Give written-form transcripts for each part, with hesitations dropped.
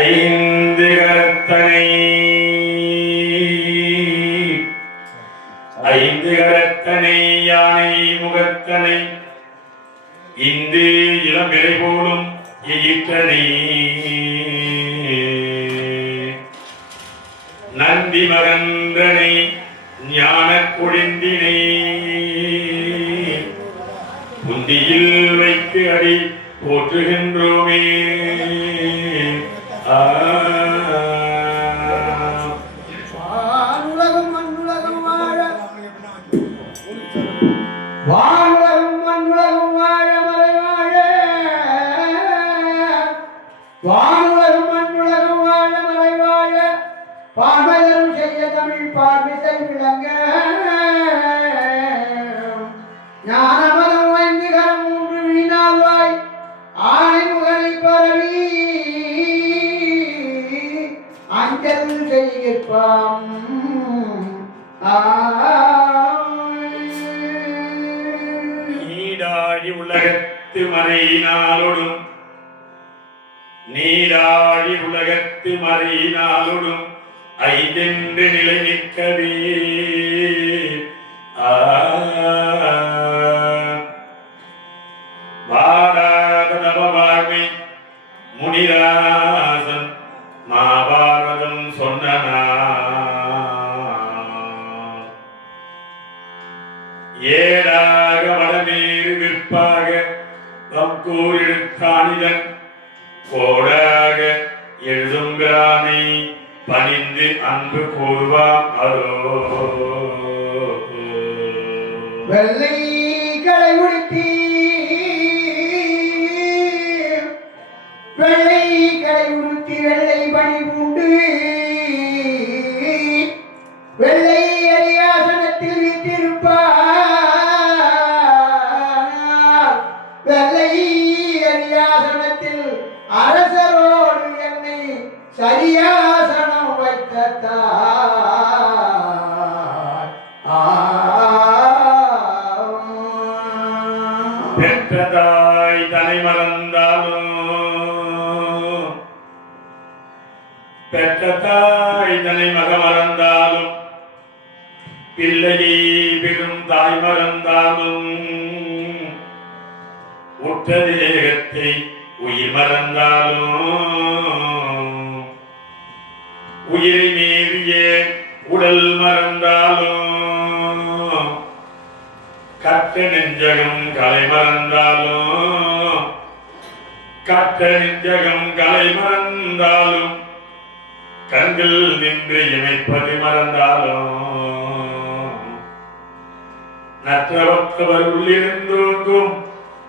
ஐந்து கரத்தனை ஐந்து கரத்தனை யானை முகத்தனை இந்து இளம்பிறை போலும் எயிற்றனை நந்தி மகந்தனை ஞான கொழுந்தினை புந்தியில் வைத்து அடி போற்றுகின்றோமே. வானுலகம் மண்ணுலகம் வாழ வானுலகம் மண்ணுலகம் வாழ மலை வாழ வானுலகம் மண்ணுலகம் வாழ மலை வாழ பார்வையரும் செய்ய தமிழ் பார்மிசை விளங்க ஞானமதம் ஐந்து கரம் மூன்று வீணாவாய் ஆணை முகனை பரவி அஞ்சல் செய்கிற்பாம் நீடாழி உலகத்து மறையினாலொடும் நீடாழி உலகத்து மறையினாலொடும் ஐந்தென்று நிலை நிற்கவே வாடாத நவவாழ்மை முனிராசன் மாபாரதம் சொன்னனா ஏடாக வடமேறு விற்பாக வக்கூர் எழுத்தாணிதன் கோடாக எழுதுங்கிறானை பணிந்து அன்பு கூறுவாம் அரோ. வெள்ளை களை உடுத்தி வெள்ளை களை உடுத்தி வெள்ளை பணி பூண்டு வெள்ளை அரியாசனத்தில் வீற்றிருப்பார் வெள்ளை அரியாசனத்தில் அரசரோடு என்னை சரியாசனம் வைத்தார். பெற்றதாய் தலை மறந்தாலும் பெற்றதாய் தலை மக மறந்தாலும் பிள்ளையை பெரும் தாய் மறந்தாலும் உற்ற தேகத்தை உயிர் மறந்தாலும் உயிரை மேவிய உடல் மறந்தாலும் கற்ற நெஞ்சகம் கலை மறந்தாலும் கற்ற நெஞ்சகம் கலை மறந்தாலும் கண்கள் நின்று இமைப்பது மறந்தாலும் நற்றவற்றவர் உள்ளிருந்தோங்கும்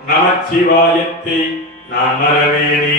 நமச்சிவாயத்தை நான் மறவேனே.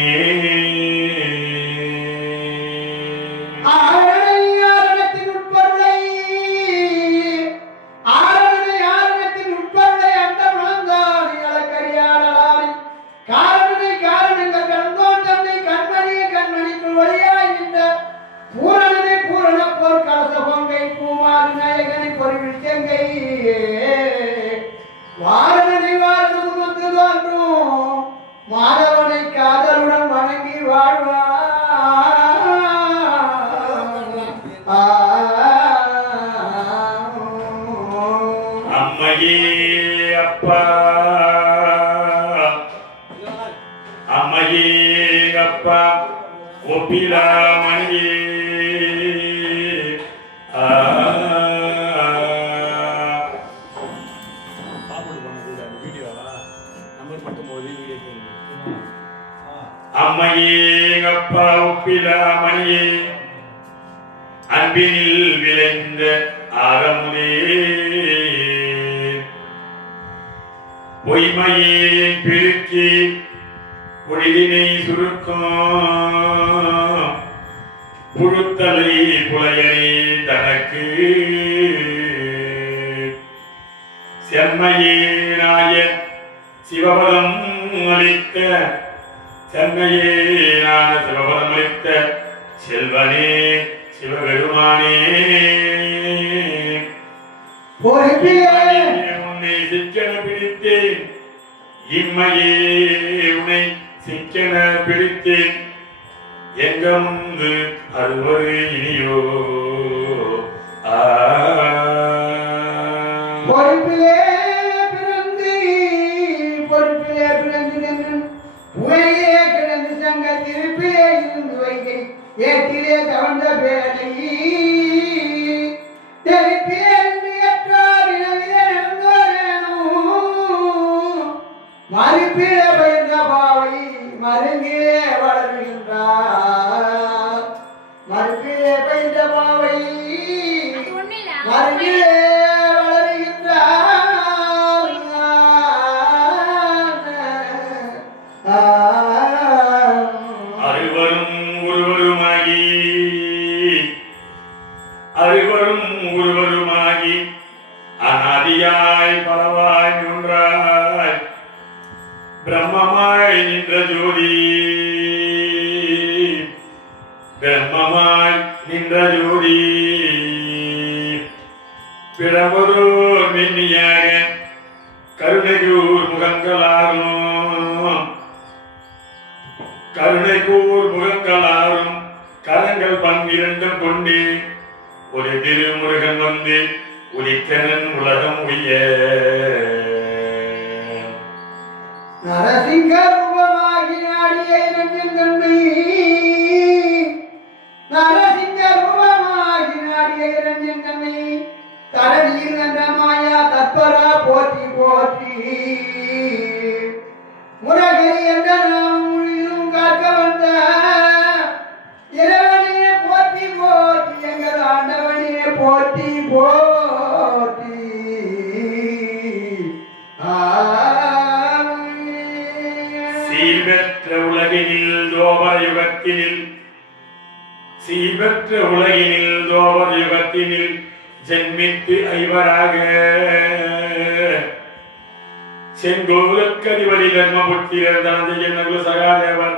வாரணனை வாரணம் வந்து தோன்றும் மாதவனை காதலுடன் வணங்கி வாழ்வார். அம்மையே அப்பா அம்மையே அப்பா ஒப்பிலாமணியே அம்மையே அப்பா ஒப்பிலாமணியே அன்பினில் விளைந்த ஆரமுதே பொய்மையே பெருக்கி பொழிதினை சுருக்கும் புழுத்தலை புலையனை தனக்கு செம்மையே நாய சிவபதம் அளித்த செம்மையே நான சிவபதம் அளித்த செல்வனே சிவபெருமானே உன்னை சிக்கன பிடித்தேன் இம்மையே உன்னை சிக்கன பிடித்தேன் எங்கமுந்து அறுவரு இனியோ பொறுப்பிலே பிறந்து பொறுப்பிலே பிறந்து நின்று புகையிலே கிடந்து சங்க திருப்பிலே இருந்து வைகை ஏற்றிலே தவழ்ந்த பேரை தெருப்பிலே இருந்து ஏற்றார் இனவிலே நடந்தோரேனும் மறுப்பிலே பயின்ற பாவை மருங்கிலே வளர்கின்றார் மறுப்பிலே பயின்ற பாவை மருங்கிலே அறுவரும் ஒருவருமாகி அநாதியாய் பலவாய் நின்றாய் பிரம்மமாய் நின்ற ஜோதி பிரம்மமாய் நின்ற ஜோதி பிறவரோர் மின்னியாக கருணையூர் முகங்களாரும் கருணைக்கூர் முகங்களாரும் கரங்கள் பன்னிரண்டும் கொண்டு ஒரு திருமுருகன் வந்து உதித்தனன் உலகம் உய்ய நரசிங்க ரூபமாகி நாடிய இரண்டின் தன்மை நரசிங்க ரூபமாகி நாடிய இரண்டின் தன்மை தரணியில் என்ற மாயா தற்பரா போற்றி போற்றி முரகரி என்ற நாம் மொழியிலும் காக்க வந்த இறைவனே போற்றி போற்றி எங்கள் ஆண்டவனே போற்றி போற்றி சீர்பெற்ற உலகினில் தோபர யுகத்தினில் சீர்பெற்ற உலகினில் தோபர யுகத்தினில் ஜென்மித்து ஐவராக செங்கோலுக்கதிபதி தர்மபுத்திரர் தனது நகுல சகாதேவர்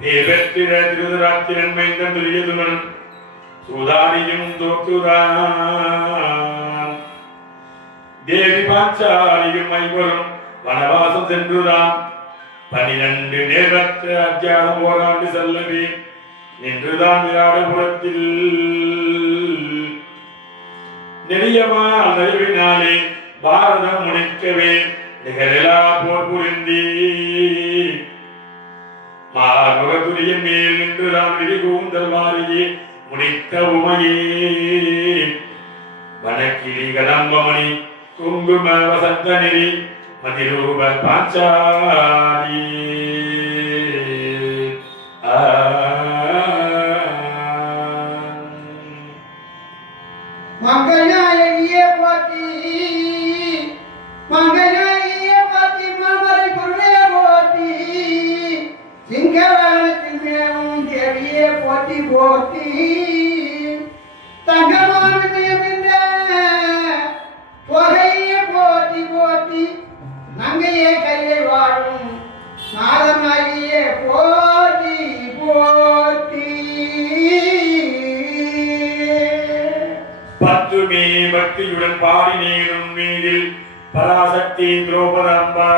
பேபெற்றிர திருதராத்திரன் மைந்தன் துரியதுமன் சூதானியும் தோற்றுதான் தேவி பாஞ்சாலியும் ஐவரும் வனவாசம் சென்றுதான் 12 நேரற்ற அத்தியாரம் ஓராண்டு செல்லவே நின்றுதான் விராடபுரத்தில் நெடியமால் நெருவினாலே பாரதம் முடிக்கவே நிகரிலா போர் புரிந்தி மார்முகத்துரியின் மேல் நின்றுதான் விரிகூந்தல் வாரியே முடித்த உமையே வனக்கிளி கதம்பமணி குங்கும வசந்த நெறி மதிரூப பாஞ்சாலி மங்கநாயகியே போற்றி மங்கநாயகியே போற்றி மாமரை பொருளே போற்றி சிங்கவானத்தில் மேலும் தேவியே போற்றி போற்றி தங்கமான நியமிந்த பொகையே போற்றி போற்றி நங்கையே கையை வாழும் நாதமாகியே போற்றி போற்றி பத்துமே பக்தியுடன் பாடினேனும் மீதில் பராசக்தி திரௌபதம்பா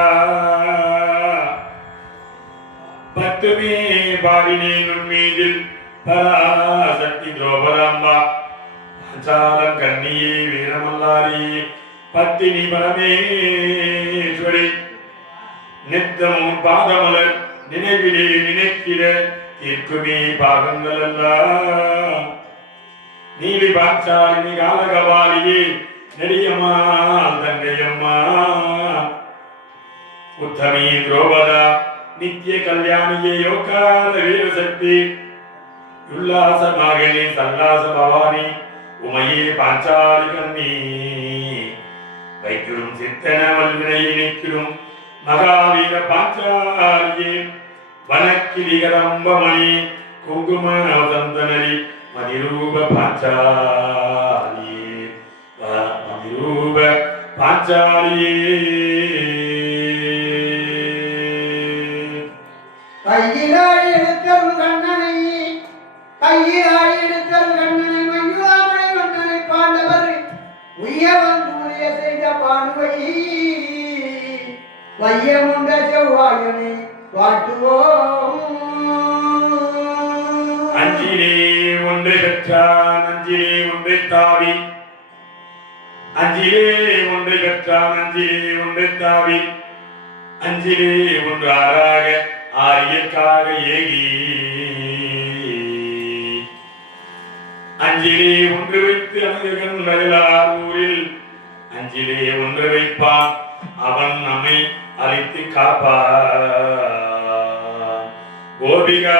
பத்துமே பாடினேனும் மீதில் பராசக்தி திரௌபதம்பா பாஞ்சாலம் கண்ணியே வீரமல்லாரி பத்தினி பரமேஸ்வரி நித்தமும் பாதமலர் நினைவிலே நினைக்கிற தீர்க்குமே பாகங்கள் எல்லாம் நீலி பாஞ்சாலினி காலகபாலியே நெடியம்மாள் தங்கையம்மா உத்தமி திரௌபதா நித்திய கல்யாணியே யோகார வீரசக்தி உல்லாச மகனே சல்லாச பவானி உமையே பாஞ்சாலி கண்ணி வைக்கிடும் சித்தன வல்வினை நிற்கிடும் மகாவீர பாஞ்சாலியே வனக்கிளி கதம்பமணி குங்கும வசந்தனரி மதிரூப பாஞ்சாலி மதிரூப பாஞ்சாலி கையிலாய் எடுத்தருள் கண்ணனை கையிலாய் எடுத்தருள் கண்ணனை மஞ்சுளாமணி வண்ணனை பாண்டவர் உய்ய வந்து உரிய செய்த பானுவை வையமுண்ட செவ்வாயனை வாழ்த்துவோம் அஞ்சிலே ஒன்றை பெற்றான் அஞ்சிலே ஒன்றை தாவி அஞ்சிலே ஒன்றை பெற்றான் அஞ்சிலே ஒன்றை தாவி அஞ்சிலே ஒன்றாக ஆரியற்காக ஏகி அஞ்சிலே ஒன்று வைத்து அணுகன் நல்லார் ஊரில் அஞ்சிலே ஒன்று வைப்பான் அவன் நம்மை அழைத்து காப்பான் கோபிகா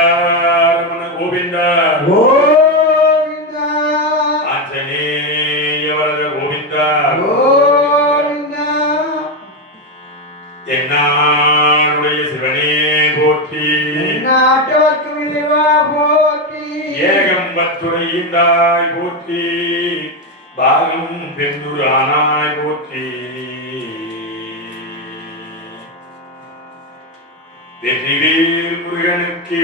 ரமண கோவிந்தா கோவிந்தா ஆஞ்சநேய வரத கோவிந்தா கோவிந்தா என்னாருடைய சிவனே போற்றி நாட்டவர்க்கும் இறைவா போற்றி ஏகம்பத்துறையின்றாய் போற்றி பாகம் பெந்துரானாய் போற்றி வெற்றிவேல் முருகனுக்கு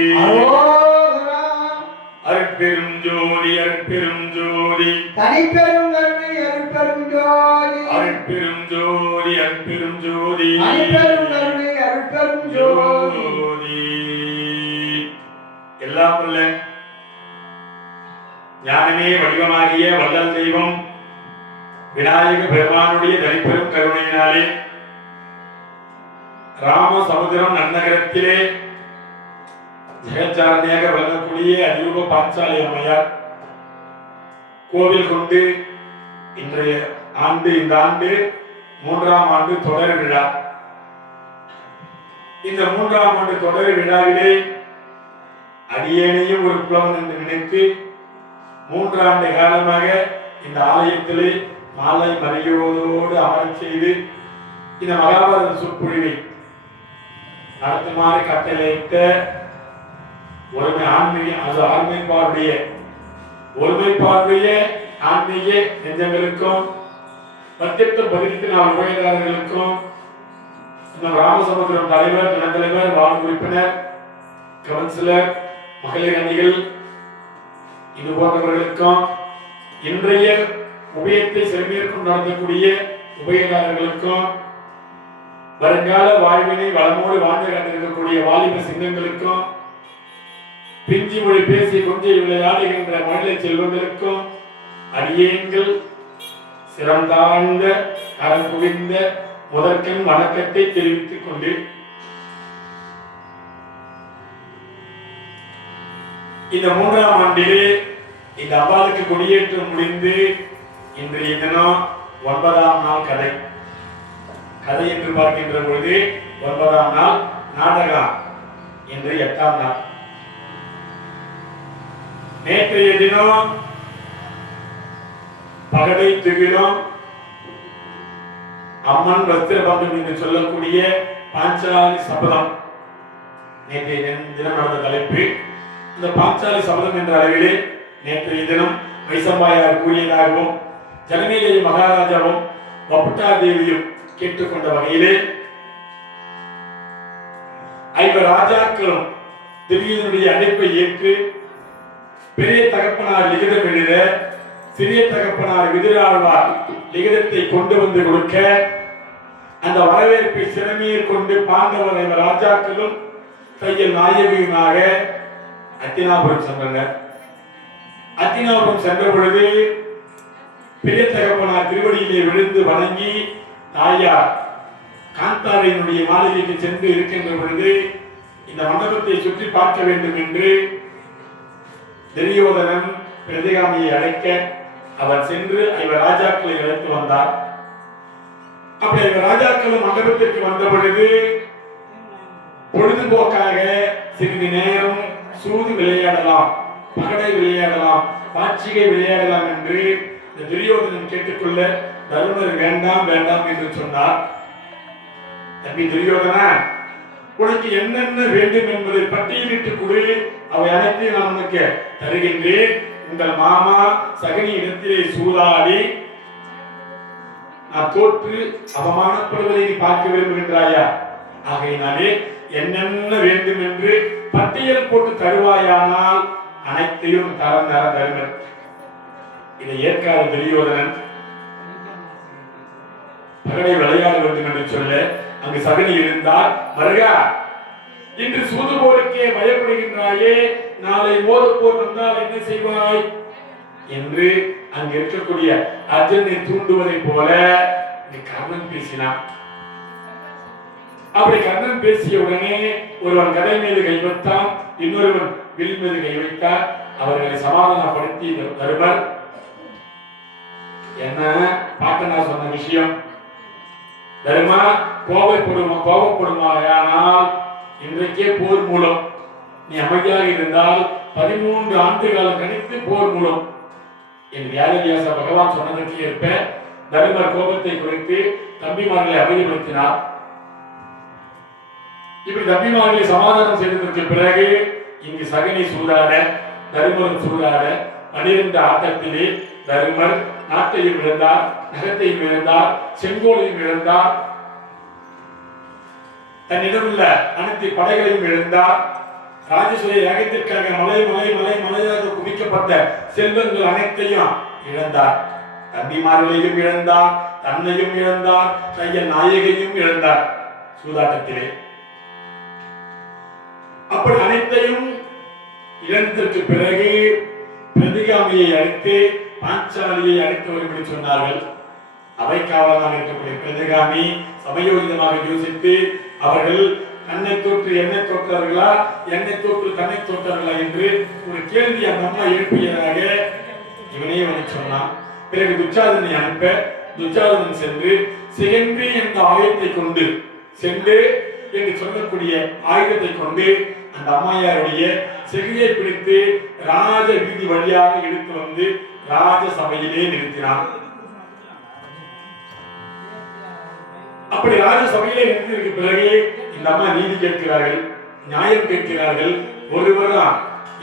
அருட்பெரும் ஜோதி அருட்பெரும் ஜோதி தனிப்பெரும் கருணை அருட்பெரும் ஜோதி அருட்பெரும் ஜோதி அருட்பெரும் ஜோதி தனிப்பெரும் கருணை அருட்பெரும் ஜோதி ஜோதி எல்லாம் வல்ல ஞானமே வடிவமாகிய வள்ளல் தெய்வம் விநாயக பெருமானுடைய தனிப்பெரும் கருணையினாலே ராமசமுத்திரம் நன்னகரத்திலே ஜெகச்சாரணியாக விளங்கக்கூடிய அதிரூப பாஞ்சாலி அம்மையார் கோவில் கொண்டு இன்றைய ஆண்டு இந்த ஆண்டு 3ஆம் ஆண்டு தொடர் விழா. இந்த 3ஆம் ஆண்டு தொடர் விழாவிலே அடியேனையும் ஒரு புலவன் என்று நினைத்து 3 ஆண்டு காலமாக இந்த ஆலயத்திலே மாலை மரியோதோடு அமரச் செய்து இந்த மகாபாரத சொற்பொழிவை நடத்துமாறு கட்டளையிட்ட ஒருமை ஆன்மீக அது ஒருமைப்பாடுடைய ஆன்மீக நெஞ்சங்களுக்கும் 18 உபயதாரர்களுக்கும் இந்த ராமசமுத்திரம் தலைவர் துணைத்தலைவர் வார்டு உறுப்பினர் கவுன்சிலர் மகளிர் அணிகள் இது போன்றவர்களுக்கும் இன்றைய உபயத்தை செல்வியற்கும் நடத்தக்கூடிய உபயதாரர்களுக்கும் வருங்கால வாழ்வினை வளமோடு வாழ்ந்து கண்டிருக்கக்கூடிய வாலிப சிங்கங்களுக்கும் பிஞ்சி மொழி பேசி கொஞ்சை விளையாடுகின்ற மழலை செல்வங்களுக்கும் அடியேன்கள் சிறந்தாழ்ந்த கரம் குவிந்த முதற்கண் வணக்கத்தை தெரிவித்துக் கொண்டு இந்த 3ஆம் ஆண்டிலே இந்த அவ்வாளுக்கு கொடியேற்றம் முடிந்து இன்றைய தினம் 9ஆம் நாள் கதை என்று பார்க்கின்ற பொழுது 9ஆம் நாள் நாடகம் இன்று 8ஆம் நாள். நேற்றைய தினம் பகடை துகிலும் அம்மன் வஸ்திரபந்தம் என்று சொல்லக்கூடிய பாஞ்சாலி சபதம் நேற்றைய தினம் நடந்த தலைப்பு. இந்த பாஞ்சாலி சபதம் என்ற அளவிலே நேற்றைய தினம் வைசம்பாயார் கூறியதாகவும் ஜனமேஜய மகாராஜாவும் வப்புட்டா தேவியும் கேட்டுக்கொண்ட வகையிலே 5 ராஜாக்களும் திடீருடைய அழைப்பை ஏற்று பெரிய தகப்பனார் லிகிதம் எழுத சிறிய தகப்பனார் விதிராழ்வார் லிகிதத்தை கொண்டு வந்து கொடுக்க அந்த வரவேற்பை சிறமையை கொண்டு பாண்டவர் 5 ராஜாக்களும் தையல் நாயகியுமாக அத்தினாபுரம் சென்றனர். அத்தினாபுரம் சென்ற பொழுது பெரிய தகப்பனார் திருவடியிலே விழுந்து வணங்கி தாயார் காந்தாரியினுடைய மாளிகைக்கு சென்று இருக்கின்ற பொழுது இந்த மண்டபத்தை சுற்றி பார்க்க வேண்டும் என்று துரியோதனன் பிரதிகாமியை அழைக்க அவர் சென்று 5 ராஜாக்களை அழைத்து வந்தார். அப்படி 5 ராஜாக்களும் மண்டபத்திற்கு வந்த பொழுது பொழுதுபோக்காக சிறிது நேரம் சூது விளையாடலாம், பகடை விளையாடலாம், பாச்சிகை விளையாடலாம் என்று துரியோதனன் கேட்டுக்கொள்ள தருமர் வேண்டாம் வேண்டாம் என்று சொன்னார். தம்பி துரியோதனா, உனக்கு என்னென்ன வேண்டும் என்பதை பட்டியலிட்டு கொடு, அவை அனைத்தையும் நான் உனக்கு தருகின்றேன். உங்கள் மாமா சகனி இடத்திலே சூதாடி நான் தோற்று அவமானப்படுவதை நீ பார்க்க விரும்புகின்றாயா? ஆகையினாலே என்னென்ன வேண்டும் என்று பட்டியல் போட்டு தருவாயானால் அனைத்தையும் தருவர். இதை ஏற்காத துரியோதனன் பகடை விளையாட வேண்டும் என்று சொல்ல அங்கு சகனி இருந்தார். மருகா, இன்று சூதுபோருக்கே பயப்படுகின்றாயே, நாளை மோதப்போர் வந்தால் என்ன செய்வாய் என்று அங்கு இருக்கக்கூடிய அர்ஜுனை தூண்டுவதை போல கர்ணன் பேசினான். அப்படி கர்ணன் பேசிய உடனே ஒருவன் கதை மீது கை வைத்தான், இன்னொருவன் வில் மீது கை வைத்தார். அவர்களை சமாதானப்படுத்தி தருமர் என்ன பாட்டனா சொன்ன விஷயம், தருமா கோபப்படுமாயானால் இன்றைக்கே போர் மூலம், நீ அமைதியாக இருந்தால் 13 ஆண்டு காலம் கழித்து போர் மூலம் என் வியாழவியாச பகவான் சொன்னதற்கு ஏற்ப தருமர் கோபத்தை குறைத்து தம்பிமார்களை அமைதிப்படுத்தினார். இப்படி தம்பிமார்களை சமாதானம் செய்ததற்கு பிறகு இங்கு சகனி சூதாட தருமரும் சூதாட 12 ஆட்டத்திலே தருமர் நாட்டையும் இழந்தார், நகத்தையும் இழந்தார், செங்கோலையும் இழந்தார், தன்னிடம் உள்ள அனைத்து படைகளையும் இழந்தார். ராஜசூய யாகத்திற்காக மலையாக குவிக்கப்பட்ட செல்வங்கள் அனைத்தையும் இழந்தார். தம்பிமார்களையும் இழந்தார், தன்னையும் இழந்தார், தைய நாயகையும் இழந்தார் சூதாட்டத்திலே. அப்படி அனைத்தையும் இழந்ததற்கு பிறகு பிரதிகாமியை அழைத்து பாஞ்சாலியை அழைத்து வரும்படி சொன்னார்கள். அவைக்காவலாக இருக்கக்கூடிய பிரதிகாமி சமயோஜிதமாக யோசித்து அவர்கள் தன்னை தோற்று என்னை தோற்றார்களா, என்னை தோற்று தன்னை தோற்றார்களா என்று ஒரு கேள்வி அந்த அம்மா எழுப்பியதாக இவனே வந்து சொன்னான். பிறகு துச்சாதனை அனுப்ப துச்சாதனன் சென்று சிகண்டி என்ற ஆயுதத்தை கொண்டு சென்று என்று சொல்லக்கூடிய ஆயுதத்தை கொண்டு அந்த அம்மையாருடைய செவியை பிடித்து ராஜ வீதி வழியாக எடுத்து வந்து ராஜ சபையிலே நிறுத்தினான். அப்படி ராஜ சபையிலே நிறுத்தியதற்கு பிறகு இந்த அம்மா நீதி கேட்கிறார்கள், நியாயம் கேட்கிறார்கள். ஒருவரும்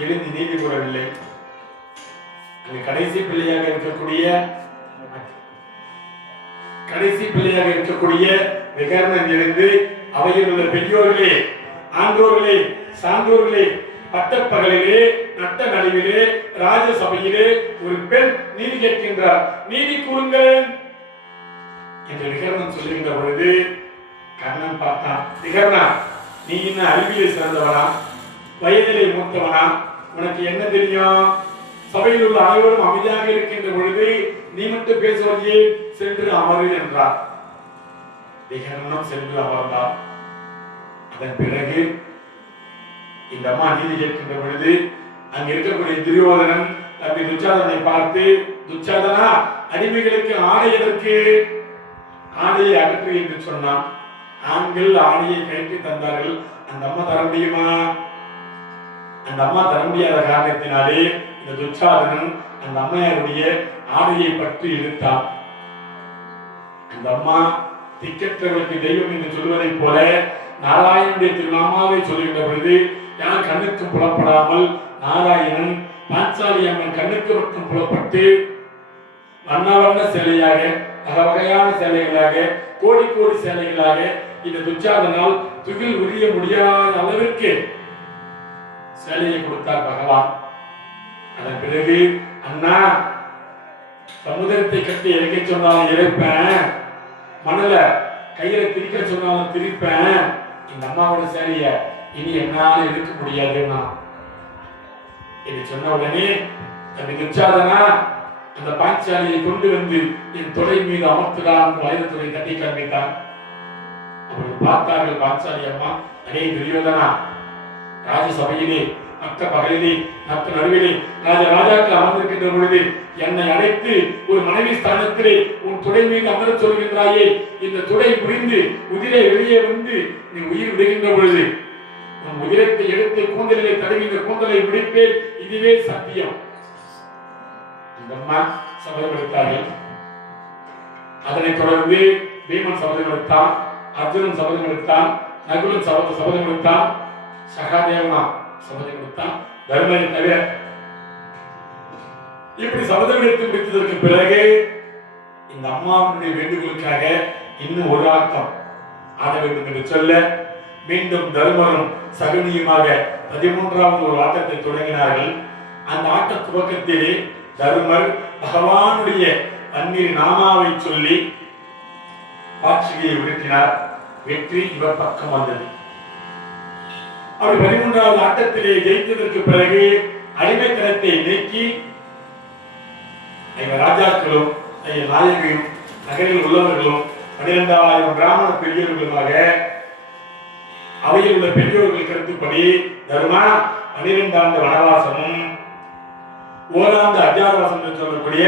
எழுந்து நீதி கூறவில்லை. கடைசி பிள்ளையாக இருக்கக்கூடிய விகர்ணன் எழுந்து அவையில் உள்ள பெரியோர்களே, ஆன்றோர்களே, சான்றோர்களே, பட்டப்பகலிலே நட்ட நடுவிலே ராஜசபையிலே ஒரு பெண் நீதி கேட்கின்றார், நீதி கூறுங்கள் என்று விகர்ணன் சொல்லுகின்ற பொழுது கர்ணன் பார்த்தான். விகர்ணா, நீ என்ன அறிவியலை சிறந்தவனா, வயதிலே மூத்தவனா, உனக்கு என்ன தெரியும்? சபையில் உள்ள அனைவரும் அமைதியாக இருக்கின்ற பொழுது நீ மட்டும் பேசுவதையே, சென்று அமரு என்றார். விகர்ணனும் சென்று அமர்ந்தார். அதன் பிறகு இந்த அம்மா நீதி கேட்கின்ற பொழுது அங்க இருக்கக்கூடிய துரியோதனன் தம்பி துச்சாதனை பார்த்து, துச்சாதனா, அடிமைகளுக்கு ஆடை எதற்கு? ஆடையை அகற்று என்று சொன்னான். ஆண்கள் ஆடையை கைட்டு தந்தார்கள். அந்த அம்மா தர முடியுமா? அந்த அம்மா தர முடியாத காரணத்தினாலே இந்த துச்சாதனன் அந்த அம்மையாருடைய ஆடையை பற்றி இழுத்தான். அந்த அம்மா திக்கற்றவர்களுக்கு தெய்வம் என்று சொல்வதை போல நாராயணனுடைய திருநாமாவை சொல்லுகின்ற பொழுது யார் கண்ணுக்கு புலப்படாமல் நாராயணன் பாஞ்சாலி அம்மன் கண்ணுக்கு மட்டும் புலப்பட்டு வண்ண வண்ண சேலையாக, வகையான சேலைகளாக, கோடி கோடி சேலைகளாக இந்த துச்சாதனால் துகில் உரிய முடியாத அளவிற்கு சேலையை கொடுத்தார் பகவான். அதன் பிறகு அண்ணா, சமுதிரத்தை கட்டி இறக்க சொன்னாலும் இறைப்பேன், மணல கையில திரிக்க சொன்னாலும் திரிப்பேன், இந்த அம்மாவோட சேலைய இனி என்னால இருக்க முடியாதுன்னா என்று சொன்ன உடனே தம்பி துச்சாதனா அந்த பாஞ்சாலியை கொண்டு வந்து என் தொடை மீது அமர்த்துதான் வயது துறை கட்டி காண்பித்தான். அவர்கள் பார்த்தார்கள் பாஞ்சாலி அம்மா, அடே துரியோதனா, ராஜசபையிலே மற்ற பகலிலே மற்ற நடுவிலே ராஜாக்கள் அமர்ந்திருக்கின்ற பொழுது என்னை அழைத்து ஒரு மனைவி ஸ்தானத்திலே உன் துடை மீது அமர சொல்கின்றாயே, இந்த துடை புரிந்து உதிரை வெளியே வந்து நீ உயிர் விடுகின்ற பொழுது உன் உதிரத்தை எடுத்து கூந்தலிலே தடவி இந்த கூந்தலை விடுப்பேன், இதுவே சத்தியம். இந்த அம்மா சபதம் எடுத்தார்கள். அதனைத் தொடர்ந்து பீமன் சபதம் எடுத்தான், அர்ஜுனன் சபதம் எடுத்தான், நகுலன் சபதம் எடுத்தான், சகாதேவனா சபதம் எடுத்தான், தர்மனை தவிர. இப்படி சபதம் எடுத்து முடித்ததற்கு பிறகு இந்த அம்மாவுடைய வேண்டுகோளுக்காக இன்னும் ஒரு ஆட்டம் ஆட வேண்டும் என்று சொல்ல மீண்டும் தர்மரும் சகுனியுமாக 13வது ஒரு ஆட்டத்தை தொடங்கினார்கள். அந்த ஆட்ட துவக்கத்திலே தர்மர் பகவானுடைய பன்னிரு நாமாவை சொல்லி பாட்சிகையை உருட்டினார். வெற்றி இவர் பக்கம் வந்தது. அப்படி 13வது ஆட்டத்திலே ஜெயித்ததற்கு பிறகு அடிமைத்தனத்தை நீக்கி எங்க ராஜாக்களும் எங்க நாயகியும் நகரில் உள்ளவர்களும் 12,000 பிராமண பெரியோர்களுமாக அவையில் உள்ள பெரியோர்கள் கருத்துப்படி தர்மா 12 ஆண்டு வனவாசமும் ஓராண்டு அஜாதவாசம் என்று சொல்லக்கூடிய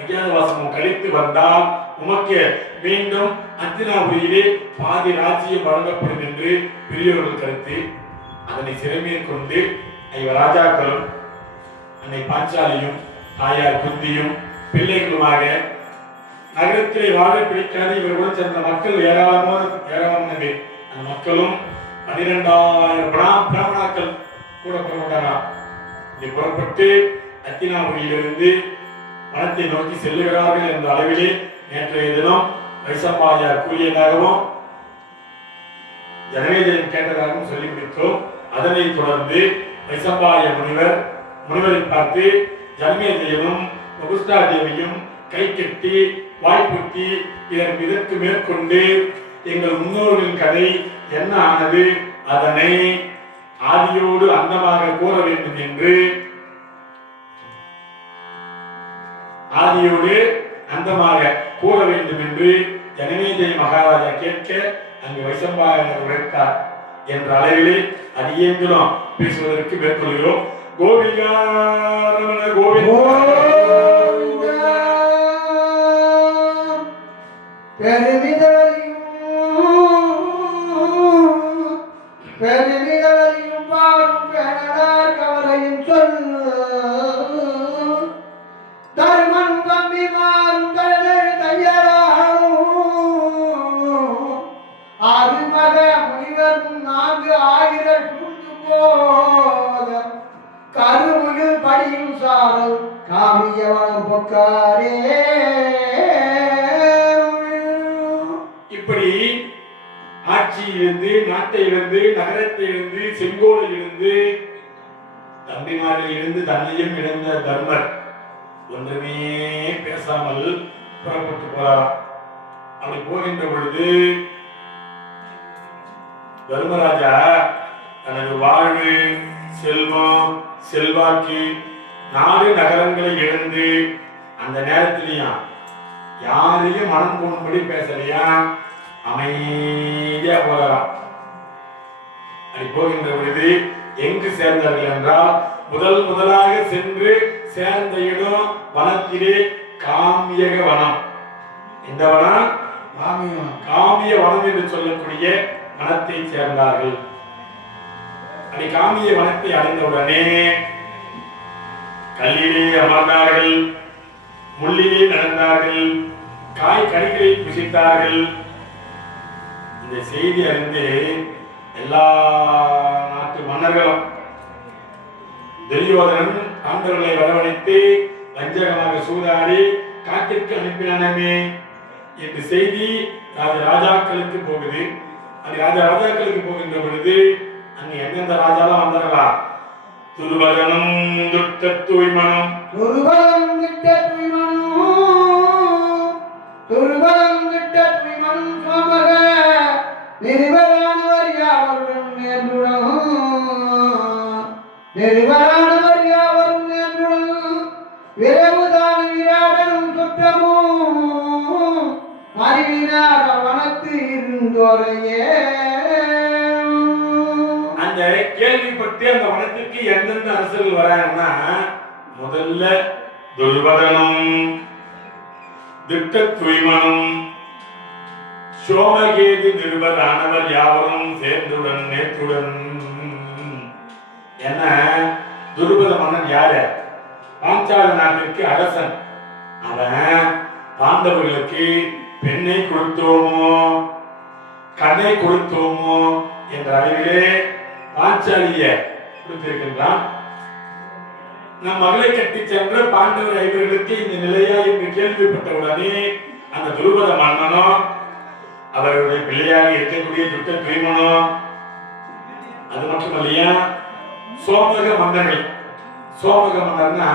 அஜாதவாசமும் கழித்து வந்தால் உமக்கு மீண்டும் அத்தினாபுரியிலே பாதி ராஜ்யம் வழங்கப்படும் என்று பெரியோர்கள் கருத்து. அதனை சிறைமேற்கொண்டு ராஜாக்களும் அன்னை பாஞ்சாலியும் தாயார் குந்தியும் பிள்ளைகளுமாக நகரத்திலே வாழ பிடிக்காது இவர்களுடன் சேர்ந்த மக்கள் ஏராளமான பேர். அந்த மக்களும் 12,000 பிராமணாக்கள் கூட புறப்பட்டாராம். இங்கே புறப்பட்டு அத்தினாபுரியிலிருந்து வனத்தை நோக்கி செல்லுகிறார்கள் என்ற அளவிலே நேற்றைய தினம் வைசம்பாயார் கூறியதாகவும் ஜனவேதன் கேட்டதாகவும் சொல்லி முடித்தோம். அதனைத் தொடர்ந்து வைசம்பாய முனிவரை பார்த்து ஜனமேஜயனும் வகுஸ்தா தேவியும் கை கட்டி வாய்ப்புட்டி இதற்கு மேற்கொண்டு எங்கள் முன்னோர்களின் கதை என்ன ஆனது அதனை ஆதியோடு அந்தமாக கூற வேண்டும் என்று ஜனமேஜய மகாராஜா கேட்க அங்கு வைசம்பாயனர் உரைத்தார் என்ற அளவிலே அதிகங்களும் பேசுவதற்கு மேற்கொள்கிறோம். கோவிகா பெருமிதவரையும் பாடும் பெறனார் கவலையும் சொல்லு தர்மன் தம்பி மாறும் கடலை தையராகும் அருமக முனிவரும் 4,000 சூழ்ந்து போக கருமுகில் படியும் சாரல் காமியவனம் பொக்காரே. இப்படி ஆட்சியிலிருந்து, நாட்டையிலிருந்து, நகரத்திலிருந்து, செங்கோலிலிருந்து, தம்பிமாரிலிருந்து தன்னையும் இழந்த தர்மர் ஒன்றுமே பேசாமல் புறப்பட்டு போறார். அப்படி போகின்ற பொழுது தர்மராஜா தனது வாழ்வு, செல்வம், செல்வாக்கு, நாடு நகரங்களை இழந்து அந்த நேரத்திலையா யாரையும் மனம் போகும்படி பேசலையா, அமைதியா போகலாம். அப்படி போகின்ற பொழுது எங்கு சேர்ந்தார்கள் என்றால் முதலாக சென்று சேர்ந்த இடம் வனத்திலே காமியக வனம். இந்த வனம் காமிய வனம் என்று சொல்லக்கூடிய வனத்தை சேர்ந்தார்கள். அப்படி காமிய வனத்தை அடைந்தவுடனே கல்லிலே அமர்ந்தார்கள், முள்ளிலே நடந்தார்கள், காய் கனிகளை புசித்தார்கள். இந்த செய்தி அறிந்து எல்லா நாட்டு மன்னர்களும் துரியோதனன் பாண்டவர்களை வரவழைத்து வஞ்சகமாக சூதாடி காட்டிற்கு அனுப்பினானே என்று செய்தி ராஜாக்களுக்கு போகுது. அந்த ராஜாக்களுக்கு போகின்ற பொழுது அங்க எந்தெந்த ராஜாலாம் வந்தார்களா? துருபதனும் துட்ட தூய்மனும் சோமக நெறிவரானவர் யாவரும் நேர்ந்துடன் விரைவுதான் விராடனும் சுற்றமும் மறிவினார் வனத்து இருந்தோரையே. அந்த கேள்விப்பட்டு அந்த வனத்திற்கு எந்தெந்த அரசர்கள் வராங்கன்னா முதல்ல துர்பதனும் திட்ட தூய்மனும் சோமகேது நிருபரானவர் யாவரும் சேர்ந்துடன் நேற்றுடன். என்ன துருபத மன்னன் யாரு? பாஞ்சால நாட்டிற்கு அரசன். அவன் பாண்டவர்களுக்கு பெண்ணை கொடுத்தோமோ கண்ணை கொடுத்தோமோ என்ற அளவிலே பாஞ்சாலிய கொடுத்திருக்கின்றான். நம் மகளை கட்டி சென்ற பாண்டவர் 5 இந்த நிலையா என்று கேள்விப்பட்டவுடனே அந்த துருபத மன்னனும் அவர்களுடைய பிள்ளையாக இருக்கக்கூடிய துட்ட துய்மனும் அது மட்டுமல்லையா சோமக மன்னர்கள். சோமக மன்னர்னா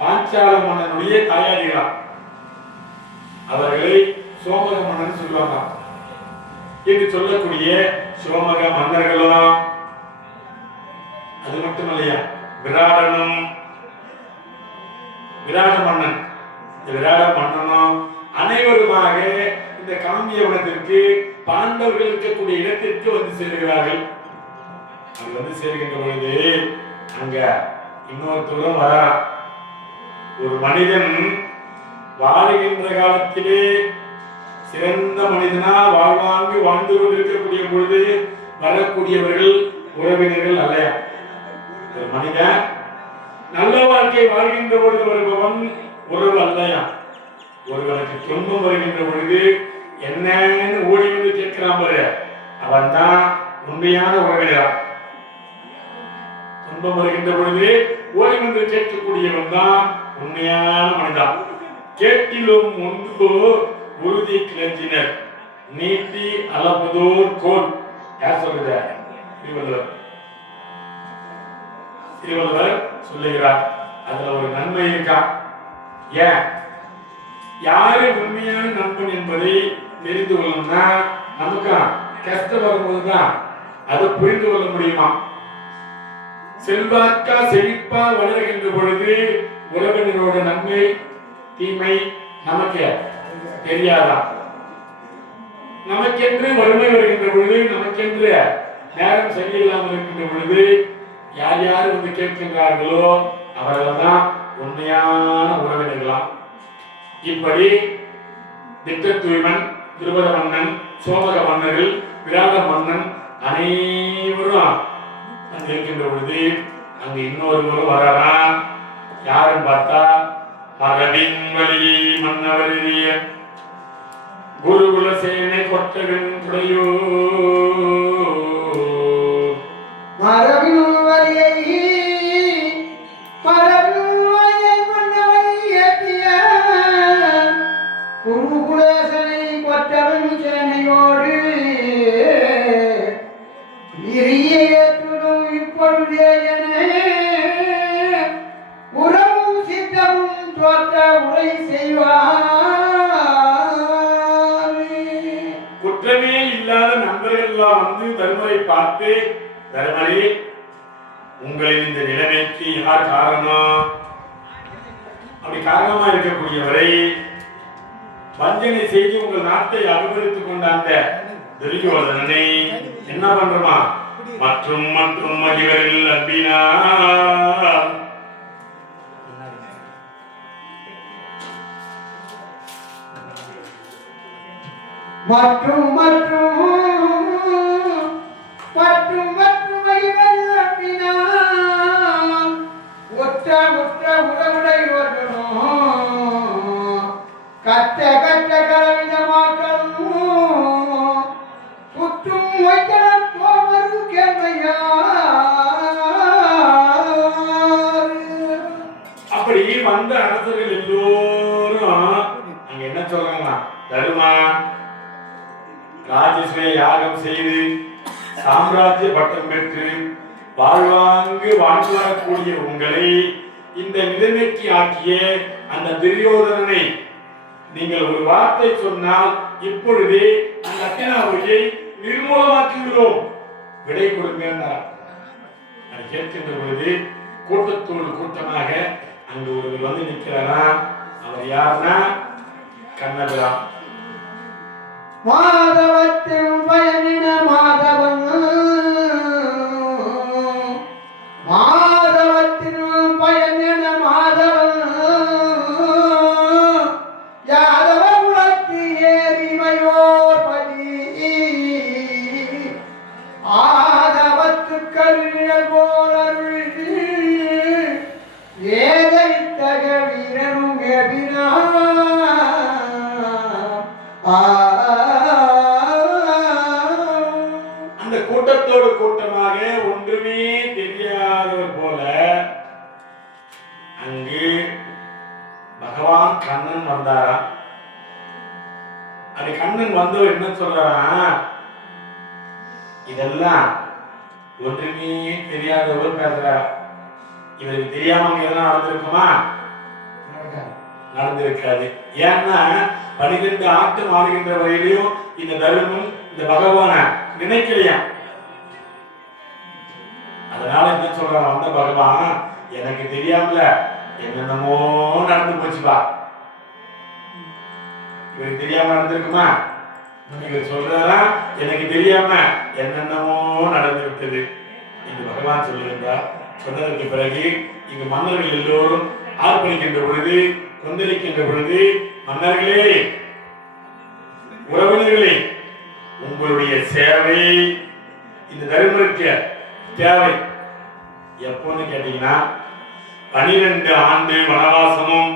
பாஞ்சால மன்னனுடைய தாயாரிகளா, அவர்களை சோமக மன்னன் சொல்லுவாங்க என்று சொல்லக்கூடிய சோமக மன்னர்களும் அது மட்டுமல்லையா, விராடனும் விராட மன்னன், இந்த விராட மன்னனும் அனைவருமாக இந்த காமிய வனத்திற்கு பாண்டவர்கள் இருக்கக்கூடிய இடத்திற்கு வந்து சேருகிறார்கள். அங்க வந்து சேர்கின்ற பொழுது அங்க இன்னொருத்தரும் வரான். ஒரு மனிதன் வாழுகின்ற காலத்திலே சிறந்த மனிதனா வாழ்வாங்கு வாழ்ந்து கொண்டிருக்கக்கூடிய பொழுது வரக்கூடியவர்கள் உறவினர்கள் அல்லையா. ஒரு மனிதன் நல்ல வாழ்க்கை வாழ்கின்ற பொழுது வருபவன் உறவு அல்லையா. ஒருவனுக்கு துன்பம் வருகின்ற பொழுது என்னன்னு ஓடி வந்து கேட்கிறான் பாரு, அவன் தான் உண்மையான உறவினர். துன்பம் வருகின்ற பொழுது ஓடி வந்து கேட்கக்கூடியவன் தான் உண்மையான மனிதன். கேட்டிலும் ஒன்று உறுதி கிளஞ்சினர் நீட்டி அளப்பதோர் கோல். யார் சொல்லுத? திருவள்ளுவர். திருவள்ளுவர் சொல்லுகிறார். அதுல ஒரு நன்மை இருக்கா. ஏன்? யாரு உண்மையான நண்பன் என்பதை தெரிந்து கொள்ளணும்னா நமக்கு கஷ்டம் வரும்போதுதான் அதை புரிந்து கொள்ள முடியுமா. செல்வாக்கா செழிப்பா வளர்கின்ற பொழுது உறவினரோட நன்மை தீமை நமக்கு தெரியாதா. நமக்கென்று வறுமை வருகின்ற பொழுது, நமக்கென்று நேரம் சரியில்லாமல் இருக்கின்ற பொழுது யார் யார் வந்து கேட்கின்றார்களோ அவர்கள் தான் உண்மையான உறவினர்களாம். இப்படி திட்டத்தூய்மன், திருபத மன்னன், சோமக மன்னர்கள், விராட மன்னன் அனைவரும் அங்க இருக்கின்ற பொழுது அங்க இன்னொருவரும் வரான். யாருன்னு பார்த்தா மரபின் வழி மன்னவரிய குருகுல சேனை கொட்டவின் புடையோ. மரபின் வழியை மன்னவை ஏற்றிய குருகுலேசனை கொட்டவன் சேனையோடு ஏற்றுடும் இப்பொழுதே என உறவும் சித்தமும் தோற்ற உரை செய்வார். குற்றமே இல்லாத நண்பர்கள் எல்லாம் வந்து தருமரை பார்த்து, தருமரே உங்களின் இந்த நிலைமைக்கு யார் காரணம்? அப்படி காரணமா இருக்கக்கூடியவரை வஞ்சனை செய்து உங்கள் நாட்டை அபகரித்துக் கொண்ட அந்த துரியோதனனை என்ன பண்றோமா மற்றும் மற்றும் மகிழ்வில் அன்பினார் மற்றும் மற்றும் மற்றும் மற்றும் அன்பினார் ஒற்ற ஒற்ற உறவுடையோர்களோ கற்ற கற்ற கலவிதமாக்களும் சுற்றும் வைத்தனர் தோமரு கேள்வையார். அப்படி வந்த அரசர்கள் எல்லோரும் அங்க என்ன சொல்றாங்களா, தருமா ராஜஸ்வய யாகம் செய்து சாம்ராஜ்ய பட்டம் பெற்று வாழ்வாங்கு வாழ்ந்து வரக்கூடிய உங்களை இந்த நிலைமைக்கு ஆக்கிய அந்த துரியோதனனை நீங்கள் ஒரு வார்த்தை சொன்னால் இப்பொழுதே அந்த அத்தினாபுரியை நிர்மூலமாக்குகிறோம், விடை கொடுங்க. அதை கேட்கின்ற பொழுது கூட்டத்தோடு கூட்டமாக அங்கு ஒருவர் வந்து நிற்கிறாரா. அவர் யாருன்னா கண்ணபிரான். மாதவத்தின் பயனின மாதவன் மாதவத்தின் பயனின மாதவன் யாதவ குலத்து ஏறிமையோர் பதி ஆதவத்து கருவியல் போலருள் ஏதைத்தக வீரனும் எபினா அந்த கூட்டத்தோடு கூட்டமாக ஒன்றுமே தெரியாதவர் போல அங்கு பகவான் கண்ணன் வந்தாரா. அது கண்ணன் வந்தவர் என்ன சொல்றாரா, இதெல்லாம் ஒன்றுமே தெரியாதவர் பேசுறார். இவருக்கு தெரியாம எதனா நடந்திருக்குமா? நடந்திருக்காது. ஏன்னா 12 ஆட்டம் ஆடுகின்ற வரையிலையும் இந்த தர்மம் இந்த பகவான நினைக்கலையா. அதனால என்ன சொல்றான் வந்த பகவான், எனக்கு தெரியாமல என்னென்னமோ நடந்து போச்சுப்பா. இவருக்கு தெரியாம நடந்திருக்குமா? இவர் சொல்றா எனக்கு தெரியாம என்னென்னமோ நடந்து விட்டது என்று பகவான் சொல்லுகின்றார். சொன்னதற்கு பிறகு இங்கு மன்னர்கள் எல்லோரும் ஆர்ப்பணிக்கின்ற பொழுது, கொந்தளிக்கின்ற பொழுது, மன்னர்களே, உறவினர்களே, உங்களுடைய சேவை இந்த தர்மருக்கு தேவை. எப்போன்னு கேட்டீங்கன்னா 12 ஆண்டு வனவாசமும்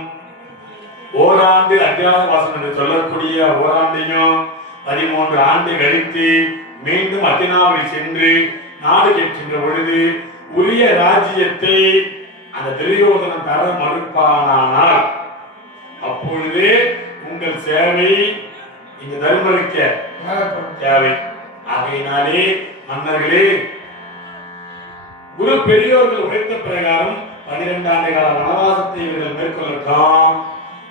ஓராண்டு அத்தியாவசானம் என்று சொல்லக்கூடிய ஓராண்டையும் 13 ஆண்டு கழித்து மீண்டும் அத்தினாபுரி சென்று நாடு கேட்கின்ற பொழுது உரிய ராஜ்யத்தை அந்த துரியோதனன் தர மறுப்பானால் அப்பொழுது உங்கள் சேவை இந்த தர்மருக்கு தேவை. ஆகையினாலே மன்னர்களே, குரு பெரியோர்கள் உரைத்த பிரகாரம் 12 ஆண்டு கால வனவாசத்தை இவர்கள் மேற்கொள்ளட்டும்.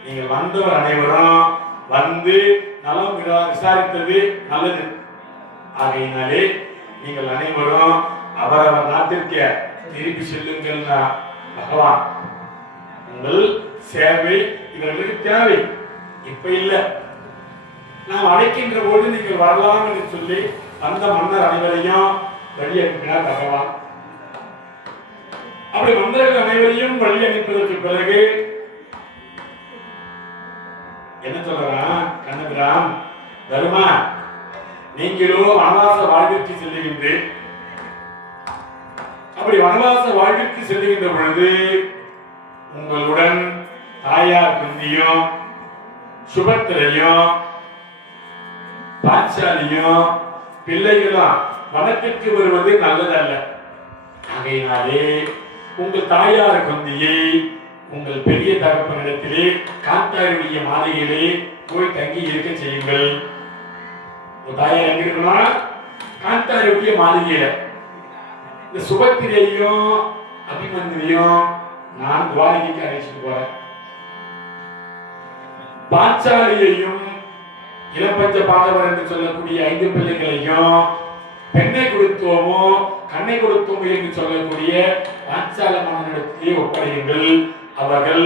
நீங்கள் வந்தவர் அனைவரும் வந்து நலம் விசாரித்தது நல்லது. ஆகையினாலே நீங்கள் அனைவரும் அவரவர் நாட்டிற்கு திருப்பி செல்லுங்கள். பகவான், உங்கள் சேவை இவர்களுக்கு தேவை, இப்ப இல்லை, நாம் அழைக்கின்ற போது நீங்கள் வரலாம் என்று சொல்லி அந்த மன்னர் அனைவரையும் வழி அனுப்பினார் பகவான். அப்படி மன்னர்கள் அனைவரையும் வழி அனுப்பதற்கு பிறகு என்ன சொல்றான் கண்ணபிரான், தருமா, நீங்களோ வனவாச வாழ்விற்கு செல்லுகின்றேன். அப்படி வனவாச வாழ்விற்கு செல்லுகின்ற பொழுது உங்களுடன் தாயார் குந்தியும் சுபத்திரையும் பாஞ்சாலியும் பிள்ளைகளும் வனத்திற்கு வருவது நல்லதல்ல. ஆகையினாலே உங்கள் தாயார் குந்தியை உங்கள் பெரிய தகப்பனிடத்திலே காந்தாருடைய மாளிகையிலே போய் தங்கி இருக்க செய்யுங்கள். உங்க தாயார் எங்க இருக்கணும்? காந்தாருடைய மாளிகையில. இந்த சுபத்திரையும் அபிமன்யுவையும் நான் துவாரகைக்கு அழைச்சிட்டு போறேன். பாஞ்சாலியையும் இளம்பஞ்ச பாண்டவர் என்று சொல்லக்கூடிய 5 பிள்ளைகளையும் பெண்ணை கொடுத்தோமோ கண்ணை கொடுத்தோமோ என்று சொல்லக்கூடிய பாஞ்சால மன்னனிடத்திலே ஒப்படையுங்கள். அவர்கள்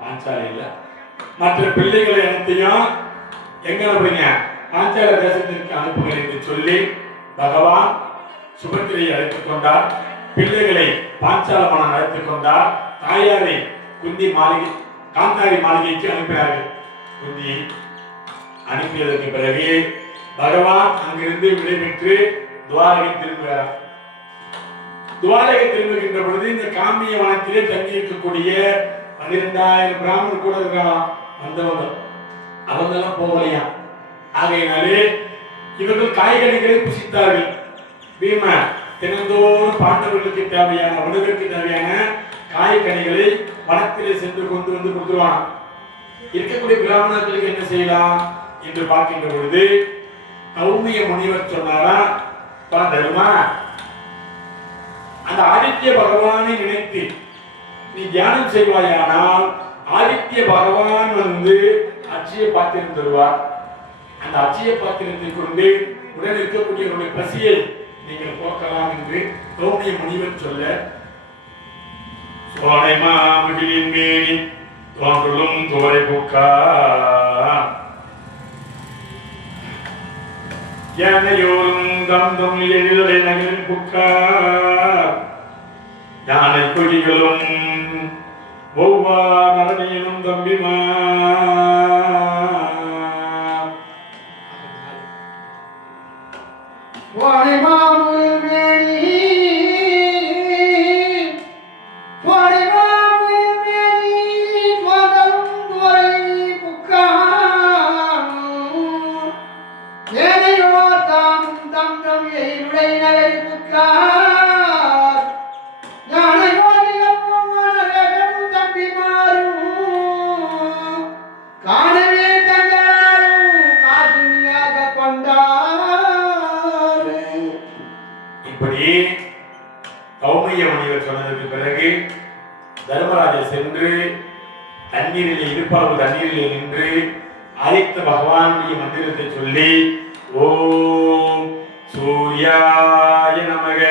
பாஞ்சாலி இல்ல மற்ற பிள்ளைகளை அனைத்தையும் எங்க அனுப்புறீங்க? பாஞ்சால தேசத்திற்கு அனுப்புங்கள் என்று சொல்லி பகவான் சுபத்திரையை அழைத்துக் கொண்டார். பிள்ளைகளை பாஞ்சால மன்னன் அழைத்துக் கொண்டார். தாயாரை குந்தி மாளிகை காந்தாரி மாளிகைக்கு அனுப்பினார்கள். குந்தி அனுப்பியதற்கு பிறகு பகவான் அங்கிருந்து விடைபெற்று துவாரகை திரும்புகிறார். துவாரகை திரும்புகின்ற பொழுது இந்த காமிய வனத்திலே தங்கி இருக்கக்கூடிய 12,000 பிராமணர் கூட இருக்கலாம். வந்தவங்க அவங்கெல்லாம் போகலையா. ஆகையினாலே இவர்கள் காய்கறிகளை புசித்தார்கள். பீம தினந்தோறும் பாண்டவர்களுக்கு தேவையான உணவிற்கு தேவையான காய்கனிகளை வனத்திலே சென்று கொண்டு வந்து கொடுத்துருவான். இருக்கக்கூடிய பிராமணர்களுக்கு என்ன செய்யலாம் என்று பார்க்கின்ற பொழுது கௌமிய முனிவர் சொன்னாரா, தருமா, அந்த ஆதித்ய பகவானை நினைத்து நீ தியானம் செய்வாயானால் ஆதித்ய பகவான் வந்து அட்சய பாத்திரம் தருவார். அந்த அட்சய பாத்திரத்தை கொண்டு உடன் இருக்கக்கூடியவருடைய பசியை நீங்கள் போக்கலாம் என்று கௌமிய முனிவர் சொல்ல, சோலை மாமகிழின் மேனி தோன்றும் தோரை பூக்கா யானையோரும் தந்தம் எழிலை நகரில் புக்கா யானை கொடிகளும் ஒவ்வாறு நரணியனும் தம்பிமா கௌமிய முனிவர் சொன்னதற்கு பிறகு தர்மராஜர் சென்று தண்ணீரில் இருப்பார்கள் தண்ணீரில் நின்று ஆதித்த பகவானுடைய மந்திரத்தை சொல்லி ஓம் சூர்யாய நமக.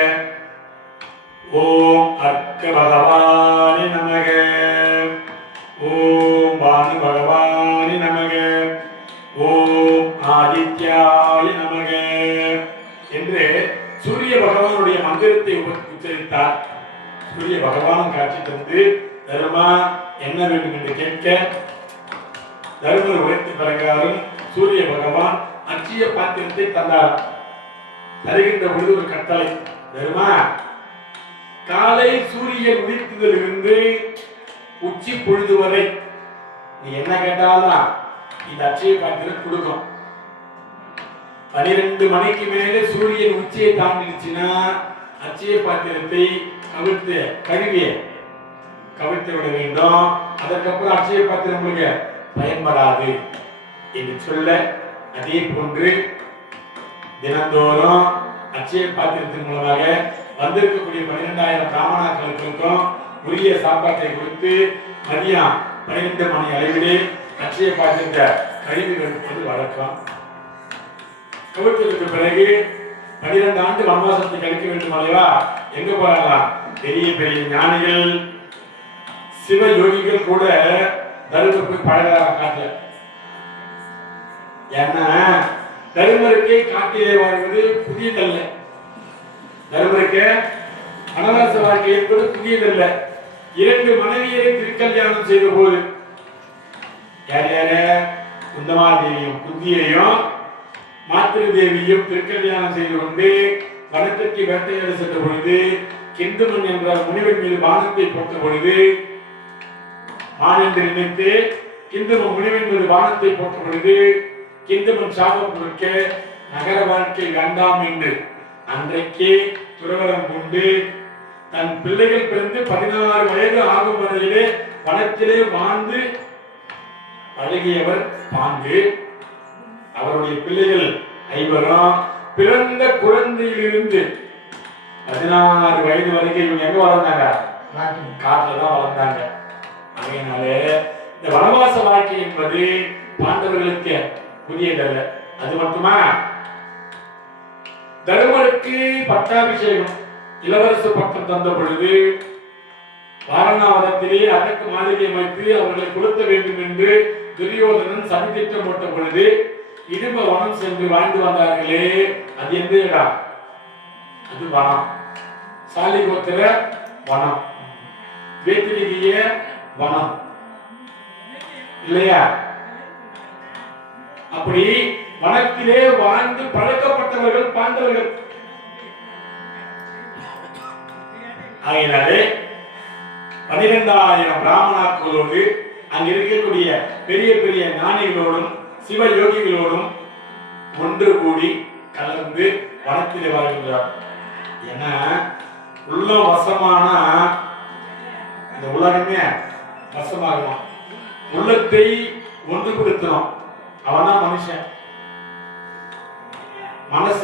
ஓம் அர்க்க பகவானே நமக. ஓம் பானு பகவானே நமக. ஓம் ஆதித்யாய நமக என்று சூரிய பகவானுடைய மந்திரத்தை உச்சரித்தார். சூரிய பகவானும் காட்சி தந்து, தர்மா என்ன வேண்டும் என்று கேட்க தர்மர் உரைத்த பிரகாரம் சூரிய பகவான் அட்சய பாத்திரத்தை தந்தார். தருகின்ற பொழுது ஒரு கட்டளை, தர்மா காலை சூரியன் உதித்ததிலிருந்து உச்சி பொழுது வரை நீ என்ன கேட்டாலும் இந்த அட்சய பாத்திரம் கொடுக்கும். 12 மணிக்கு மேலே சூரியன் உச்சியை தாண்டிடுச்சுன்னா அட்சய பாத்திரத்தை கவிழ்த்து கவிழ்த்து விட வேண்டும். அதற்கப்புறம் அட்சய பாத்திரம் உங்களுக்கு பயன்படாது என்று சொல்ல, அதே போன்று தினந்தோறும் அட்சய பாத்திரத்தின் மூலமாக வந்திருக்கக்கூடிய 12,000 பிராமணர்களுக்கும் உரிய சாப்பாட்டை கொடுத்து மதியம் 12 மணி அளவிலே அட்சய பாத்திரத்தை கழிவு கழிப்பது வழக்கம். கவிழ்த்ததுக்கு பிறகு 12 ஆண்டு வனவாசத்தை கழிக்க வேண்டும் அல்லவா? எங்க போறாங்களாம்? பெரிய பெரிய ஞானிகள் சிவ யோகிகள் கூட தருமர் போய் பழகிறாரா காட்டுல. ஏன்னா தருமருக்கே காட்டிலே வாழ்வது புதியதல்ல. தருமருக்கு வனவாச வாழ்க்கை என்பது புதியதல்ல. 2 மனைவியரை திருக்கல்யாணம் செய்த போது யார் யார? குந்தமாதேவியும் குந்தியையும் மாத்திரு தேவியும் திருக்கல்யாணம் செய்து கொண்டு வனத்திற்கு வேட்டையாட சென்ற பொழுது கிந்துமன் என்ற முனிவன் மீது பானத்தை போட்ட பொழுது மான் என்று நினைத்து கிந்துமன் முனிவன் மீது பானத்தை போட்ட பொழுது கிந்துமன் சாபம் கொடுக்க நகர வாழ்க்கை வேண்டாம் என்று அன்றைக்கே துறவரம் கொண்டு தன் பிள்ளைகள் பிறந்து 16 வயது ஆகும் வரையிலே வனத்திலே வாழ்ந்து பழகியவர் பாங்கு. அவருடைய பிள்ளைகள் 5 பிறந்த குழந்தையிலிருந்து 16 வயது வரைக்கும் இவங்க எங்க வளர்ந்தாங்க? காட்டுல தான் வளர்ந்தாங்க. அதனாலே இந்த வனவாச வாழ்க்கை என்பது பாண்டவர்களுக்கு புதியதல்ல. அது மட்டுமா, தருமருக்கு பட்டாபிஷேகம் இளவரச பட்டம் தந்த பொழுது வாரணாவதத்திலே அதற்கு மாதிரி அமைத்து அவர்களை கொளுத்த வேண்டும் என்று துரியோதனன் சதித்திட்டம் போட்ட பொழுது இடும்ப வனம் சென்று வாழ்ந்து வந்தார்களே, அது எந்த இடம்? அது வனம். சாலிகோத்திர வனம், வேத்திரிகிய வனம் இல்லையா? அப்படி வனத்திலே வாழ்ந்து பழக்கப்பட்டவர்கள் பாண்டவர்கள். ஆகையினாலே 12,000 பிராமணர்களோடு அங்க இருக்கக்கூடிய பெரிய பெரிய ஞானிகளோடும் சிவ யோகிகளோடும் ஒன்று கூடி கலந்து வனத்திலே வாழ்கின்றார். ஏன்னா உள்ள வசமான இந்த உலகமே வசமாகணும். உள்ளத்தை ஒன்றுபடுத்தணும். அவன்தான் மனுஷன். மனச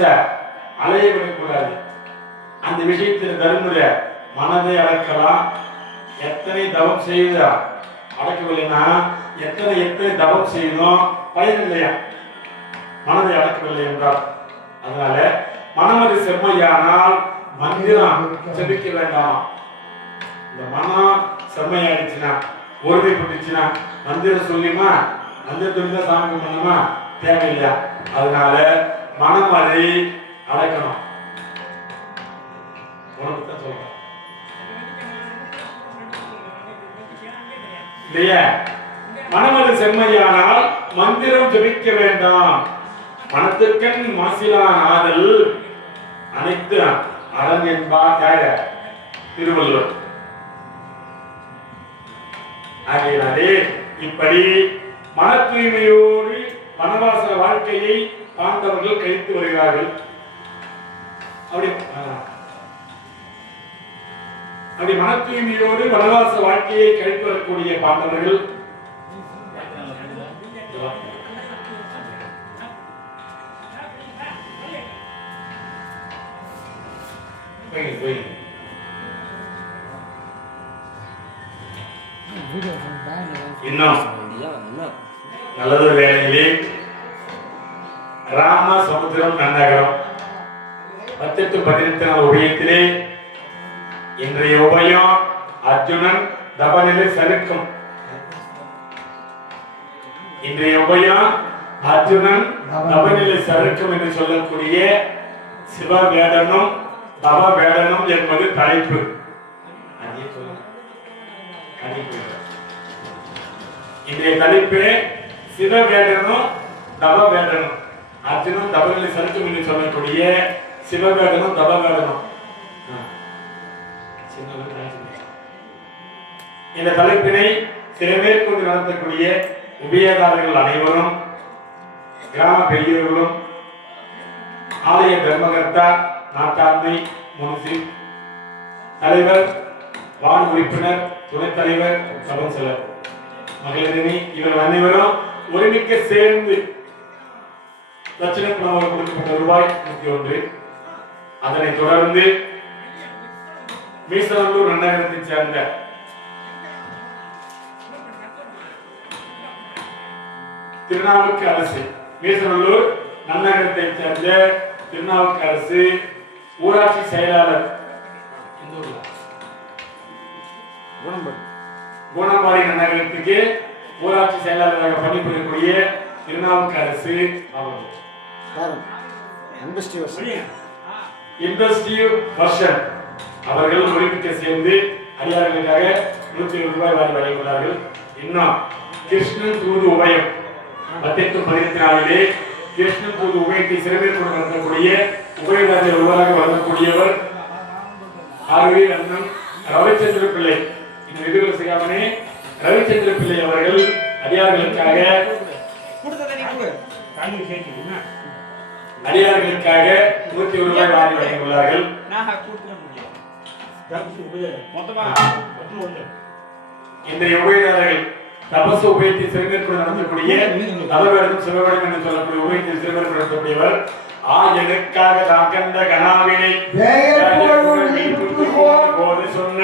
அலைய விடக்கூடாது. அந்த விஷயத்தில் தருமுற மனதை அடக்கலாம். எத்தனை தவம் செய்யுதா அடக்கவில்லைன்னா எத்தனை தவம் செய்யணும் பயன் இல்லையா? மனதை அடக்கவில்லை என்றால். அதனால மனமது செம்மையானால் மந்திரம் செபிக்க வேண்டாம். இந்த மனம் செம்மையாயிடுச்சுன்னா ஒருமைப்பட்டுச்சுன்னா மந்திரம் சொல்லியுமா? மந்திரத்துக்கு தான் சாமி பண்ணணுமா? தேவையில்லையா? அதனால மனம் அதை அடக்கணும். உனக்கு தான் சொல்றேன் இல்லையா? மனமது செம்மையானால் மந்திரம் ஜபிக்க வேண்டாம். மனத்துக்கண் மாசிலான் ஆதல் அனைத்து அரண் என்பார் திருவள்ளுவர். ஆகையினாலே இப்படி மன தூய்மையோடு வனவாச வாழ்க்கையை பாண்டவர்கள் கழித்து வருகிறார்கள். அப்படி மன தூய்மையோடு வனவாச வாழ்க்கையை கழித்து வரக்கூடிய பாண்டவர்கள் இன்னும் நல்லது வேலையிலே ராம சமுத்திரம் நன்னகரம் 18 உபயத்திலே இன்றைய உபயம் அர்ஜுனன் தவநிலை சறுக்கும். இன்றைய உபயம் அர்ஜுனன் தவநிலை சறுக்கும் என்று சொல்லக்கூடிய சிவவேடனும் தவ வேடனும் என்பது தலைப்பு. இன்றைய தலைப்பு சிவவேடனும் தவ வேடனும். அர்ஜுனன் தவநிலை சறுக்கும் என்று சொல்லக்கூடிய சிவவேடனும் தவ வேடனும். இந்த தலைப்பினை சில பேர் கொண்டு நடத்தக்கூடிய உபயதாரர்கள் அனைவரும், கிராம பெரியவர்களும், ஆலய தர்மகர்த்தா, நாட்டாண்மை, முன்சி தலைவர், வார்டு உறுப்பினர், துணைத் தலைவர், கவுன்சிலர், மகளிரணி இவர்கள் அனைவரும் ஒருமிக்க சேர்ந்து லட்சணம் கொடுக்கப்பட்ட ரூபாய் 101. அதனைத் தொடர்ந்து மீசநல்லூர் நன்னகரத்தைச் சேர்ந்த திருநாவுக்கு அரசு, மீசநல்லூர் நன்னகரத்தைச் சேர்ந்த திருநாவுக்கு அரசு ஊராட்சி செயலாளர், குணம்பாடி நன்னகரத்துக்கு ஊராட்சி செயலாளராக பணிபுரியக்கூடிய திருநாவுக்கு அரசு அவர்கள் ஒருமிக்க சேர்ந்து அடியார்களுக்காக 101 ரூபாய் வாரி வழங்கியுள்ளார்கள். இன்னும் கிருஷ்ணன் தூது உபயம் 18-14 கிருஷ்ணன் தூது உபயத்தை சிறமேற்கொண்டு நடத்தக்கூடிய உபயதாரர்கள் ஒருவராக வழங்கக்கூடியவர் ஆர்வீர் அண்ணன் ரவிச்சந்திர பிள்ளை. இந்த விடுதலை செய்யாமனே ரவிச்சந்திர பிள்ளை அவர்கள் அடியார்களுக்காக 101 ரூபாய் வாரி வழங்கியுள்ளார்கள். இன்றைய உபயதாரர்கள் தபசு உபயத்தை சிறுமேற்கொண்டு நடத்தக்கூடிய தவவேடம் சிவவேடம் என்று சொல்லக்கூடிய உபயத்தை சிறுமேற்கொண்டு நடத்தக்கூடியவர் எனக்காக தாக்கந்த கனாவினை போது சொன்ன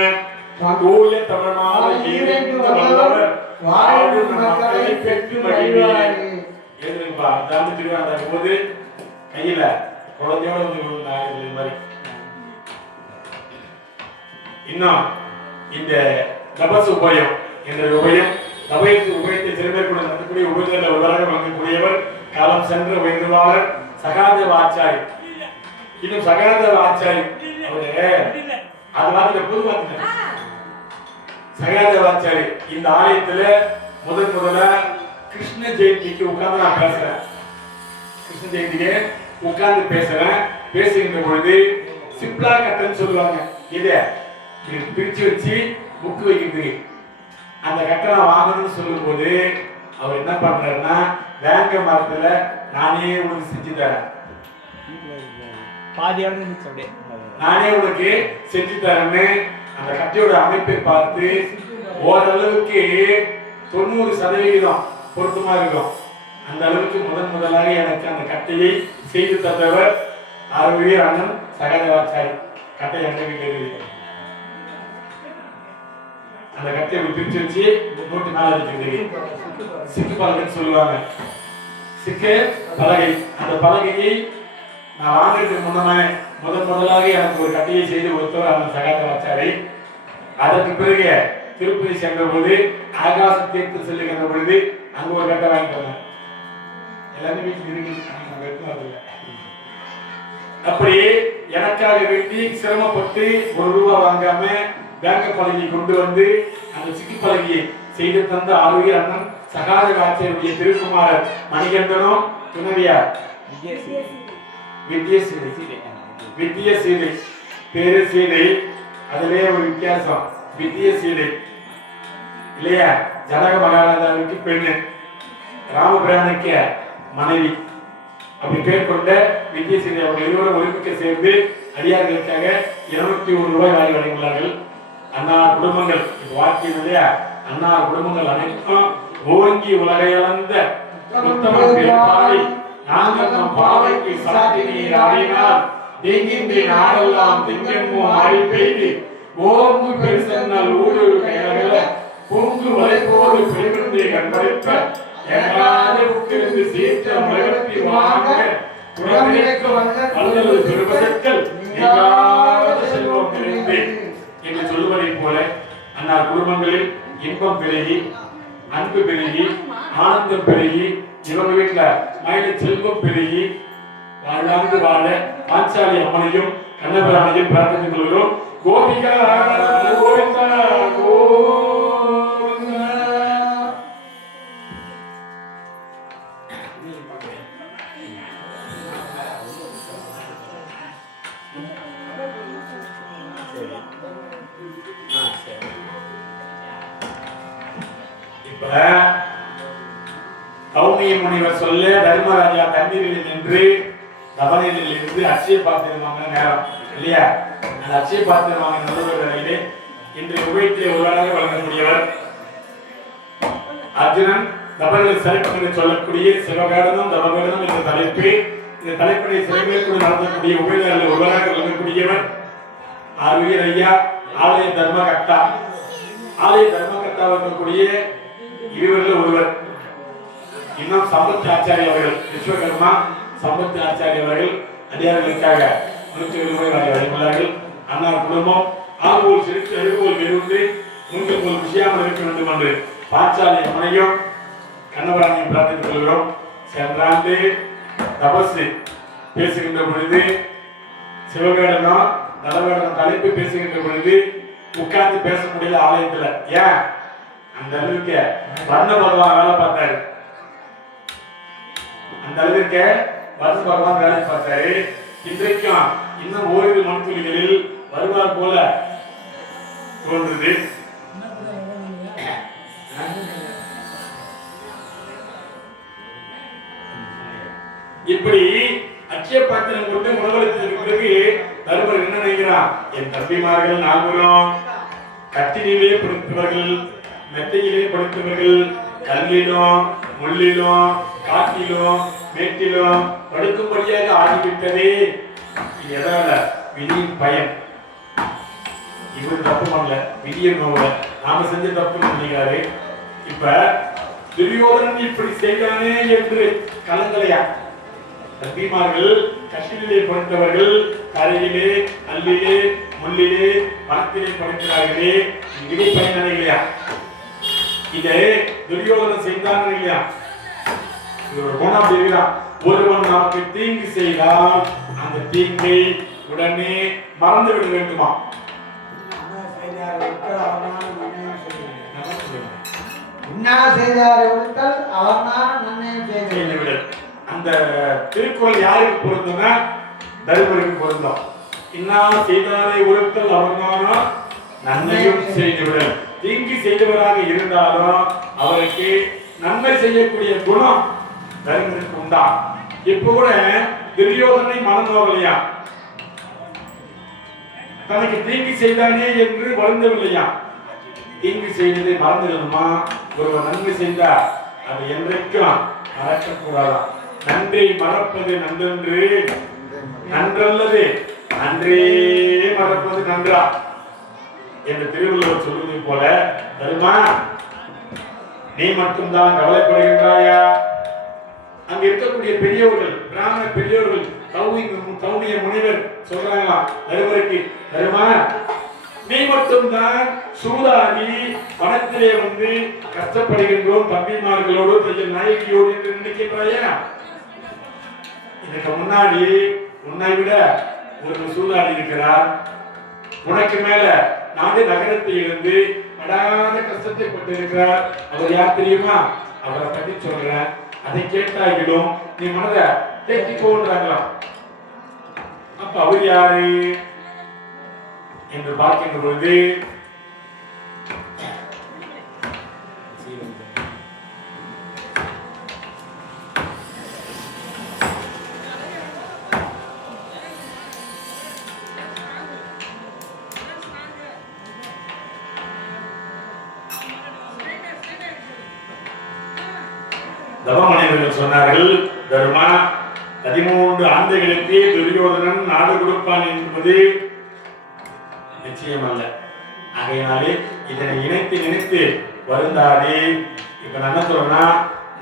தூய தமிழ்நாடு வல்லவர் வாழும் மக்களை பெற்று மகிழ்வார். எதுப்பா தாமி திருவாரூர் போது கையில குழந்தையோட வந்து மாதிரி. இன்னும் இந்த தபசு உபயம் என்ற உபயம் உபயத்தை சிறுமேற்கொண்டு நடத்தக்கூடிய உபயத்தில் ஒருவராக வழங்கக்கூடியவர் காலம் சென்ற உயர்வாளர் சகாதேவ ஆச்சாரி. இன்னும் சகாதேவ ஆச்சாரி அவரு அது மாதிரி புது பார்த்துட்டேன். சகாதேவ ஆச்சாரி இந்த ஆலயத்துல முதல்ல கிருஷ்ண ஜெயந்திக்கு உட்கார்ந்து நான் பேசுறேன். கிருஷ்ண ஜெயந்திக்கு உட்கார்ந்து பேசுறேன். பேசுகின்ற பொழுது சிப்லா கட்டன்னு சொல்லுவாங்க. இதை பிரிச்சு வச்சு புக்கு வைக்கிறது. அந்த கட்டணம் வாங்கணும்னு சொல்லும் போது அவர் என்ன பண்றாருன்னா, வேங்க மரத்துல நானே உனக்கு செஞ்சு தரேன், நானே உனக்கு செஞ்சு தரேன்னு அந்த கட்டையோட அமைப்பை பார்த்து ஓரளவுக்கு 90% பொருத்தமா இருக்கும். அந்த அளவுக்கு முதலாக எனக்கு அந்த கட்டையை செய்து தந்தவர் ஆர்வீர் அண்ணன் சகாதேவாச்சாரி. கட்டை எங்க வீட்டில் அந்த கட்டையை பிரிச்சு வச்சு 104 வச்சிருந்தீங்க. சிக்கு பலகைன்னு சொல்லுவாங்க. சிக்கு பலகை. அந்த பலகையை நான் வாங்குறதுக்கு முன்னமே முதலாக எனக்கு ஒரு கட்டையை செய்து கொடுத்தவர் அந்த சகாதேவாச்சாரி. அதற்கு பிறகு திருப்பதி சென்ற பொழுது ஆகாச தீர்த்து செல்லுகின்ற பொழுது அங்க ஒரு கட்டை வாங்கிட்டு வந்தேன். எல்லாமே வீட்டுக்கு இருக்கு. அப்படி எனக்காக வேண்டி சிரமப்பட்டு 1 ரூபாய் வாங்காம பேங்க பலகையை கொண்டு வந்து அந்த சிக்கி பலகையை செய்து தந்த ஆர்வீர் அண்ணன் சகாதேவாச்சாரியுடைய திருக்குமாரர் மணிகண்டனும் துணைவியார் வித்திய சீதை பேரு சீதை. அதிலே ஒரு வித்தியாசம், வித்திய சீதை இல்லையா? ஜனக மகாராஜாவுக்கு பெண்ணு, ராமபிரானுக்கு மனைவி. அப்படி பேர் கொண்ட வித்திய சீதை அவர்கள் இருவரும் ஒருமிக்க சேர்ந்து அடியார்களுக்காக 201 ரூபாய் வாரி வழங்கியுள்ளார்கள். அன்னார் குடும்பங்கள் வாக்கியம் இல்லையா? அன்னார் குடும்பங்கள் அனைத்தும் ஓங்கி உலகையளந்த உத்தம பெருமாளை நாங்கள் நம் பாவைக்கு சாத்தி நீர் அறினால் தேங்கின்றி நாடெல்லாம் திங்கென்மோ ஆடி பெய்து ஓங்கு பெருசென்னல் ஊழல் கையகல பொங்கு வளைப்போடு பெருமின்றி கண்பறிப்ப எங்காது உட்கிருந்து சீற்ற முளைவத்தி வாங்க வல்லல் பெருமக்கள் நீங்காத செல்வம் நிறைந்து என்று சொல்லுவதைப் போல அன்னார் குடும்பங்களில் இன்பம் பெருகி, அன்பு பெருகி, ஆனந்தம் பெருகி, இவங்க வீட்டுல மயில செல்வம் பெருகி வாழ்ந்து வாழ பாஞ்சாலி அம்மனையும் கண்ணபிரானையும் பிரார்த்தித்துக் கொள்கிறோம். கோபிகா கோவிந்தா கோவிந்தா. இப்ப கௌமிய முனிவர் சொல்ல தர்மராஜா தண்ணீரில் நின்று தவணையில் இருந்து அட்சய பாத்திரமாக நேரம் இல்லையா? அந்த அட்சய பாத்திரமாக நல்லவர்களிலே இன்று உபயத்திலே ஒருவராக வழங்கக்கூடியவர் அர்ஜுனன். தபர்கள் சிறப்பு என்று சொல்லக்கூடிய சிவகாரணம் தவகரணம் என்ற தலைப்பு. இந்த தலைப்பினை சிறைமேற்கொண்டு நடத்தக்கூடிய உபயத்தில் ஒருவராக வழங்கக்கூடியவர் ஆர்வீர் ஐயா ஆலய தர்மகர்த்தா. ஆலய தர்மகர்த்தா இருக்கக்கூடிய இருவரில் ஒருவர். இன்னும் சம்பத் ஆச்சாரிய அவர்கள், விஸ்வகர்மா சம்பத் ஆச்சாரிய அவர்கள் அடியார்களுக்காக 120 ரூபாய் வழங்கியுள்ளார்கள். அன்னார் குடும்பம் ஆள்போல் சிரித்து எழுபோல் வெறுந்து மூன்று போல் விஷயாமல் இருக்க வேண்டும் என்று பாஞ்சாலி அம்மனையும் கண்ணபிரானையும் பிரார்த்தித்துக் கொள்கிறோம். சென்றாண்டு தபசு பேசுகின்ற பொழுது சிவகேடனம் நலவேடனம் தலைப்பு பேசுகின்ற பொழுது உட்கார்ந்து பேச முடியல ஆலயத்துல. ஏன்? அந்த அளவுக்கு வர்ண பகவான் வேலை பார்த்தாரு. அந்த அளவுக்கு வர்ண பகவான் வேலை பார்த்தாரு. இன்றைக்கும் இன்னும் ஓரிரு மண்துளிகளில் வருவார் போல தோன்றுது. இப்படி அட்சய பாத்திரம் கொண்டு உணவளித்ததற்கு பிறகு தருமர் என்ன நினைக்கிறான்? என் தம்பிமார்கள் நால்வரும் கட்டிலே படுத்தவர்கள், மெத்தையிலே படுத்தவர்கள், கல்லிலும் முள்ளிலும் காட்டிலும் மேட்டிலும் படுக்கும்படியாக ஆகிவிட்டதே. எதால? விதியின் பயன். இவர் தப்பு பண்ணல, விதியின் நோவல, நாம செஞ்ச தப்பு நினைக்கிறாரு. இப்ப துரியோதனன் இப்படி செய்தானே என்று கலங்கலையா? தம்பிமார்கள் கட்டிலே படுத்தவர்கள் கரையிலே கல்லிலே முள்ளிலே மரத்திலே படுக்கிறார்களே, விதி பயன் இல்லையா? இதை துரியோதனன் செய்தான் இல்லையா? இவர் குணம் இருக்கிறான். ஒருவன் நமக்கு தீங்கு செய்தால் அந்த தீங்கை உடனே மறந்து விட வேண்டுமா? அந்த திருக்குறள் யாருக்கு பொருந்தும்னா தருமருக்கு பொருந்தும். இன்னா செய்தாரை ஒருத்தல் அவர்தானா நன்மையும் செய்துவிடல். தீங்கு செய்தவராக இருந்தாலும் அவருக்கு நன்மை செய்யக்கூடிய குணம் தருமருக்கு உண்டா? இப்ப கூட துரியோதனை மனம் நோகலையா? தனக்கு தீங்கு செய்தானே என்று வருந்தவில்லையா? தீங்கு செய்ததை மறந்துடணுமா? ஒருவர் நன்மை செய்தா அது என்றைக்கும் மறக்கக்கூடாதா? நன்றி மறப்பது நன்றென்று நன்றல்லது நன்றே மறப்பது நன்றா என்று திருவள்ளுவர் சொல்வதை போல, தருமா நீ மட்டும்தான் கவலைப்படுகின்றாயா? அங்க இருக்கக்கூடிய பெரியவர்கள், பிராமண பெரியவர்கள், கௌமிய முனிவர் சொல்றாங்களா தருமருக்கு, தருமா நீ மட்டும்தான் சூதாடி வனத்திலே வந்து கஷ்டப்படுகின்றோம் தம்பிமார்களோடு தையல் நாயகியோடு என்று நினைக்கின்றாயா? இதுக்கு முன்னாடி உன்னை விட ஒரு சூதாடி இருக்கிறார். உனக்கு மேல நாடு நகரத்தை இருந்து படாத கஷ்டத்தை பட்டு இருக்கிறார். அவர் யார் தெரியுமா? அவரை பற்றி சொல்றேன், அதை கேட்டாகிடும் நீ மனதை தேற்றிக்கோன்றாங்களாம். அப்ப அவர் யாரு என்று பார்க்கின்ற பொழுது தவமணிவர்கள் சொன்னார்கள், தர்மா 13 ஆண்டுகளுக்கு துரியோதனன் நாடு கொடுப்பான் என்பது நிச்சயம் அல்ல. ஆகையினாலே இதனை நினைத்து வருந்தாதே. இப்ப நான் என்ன சொல்றேன்னா,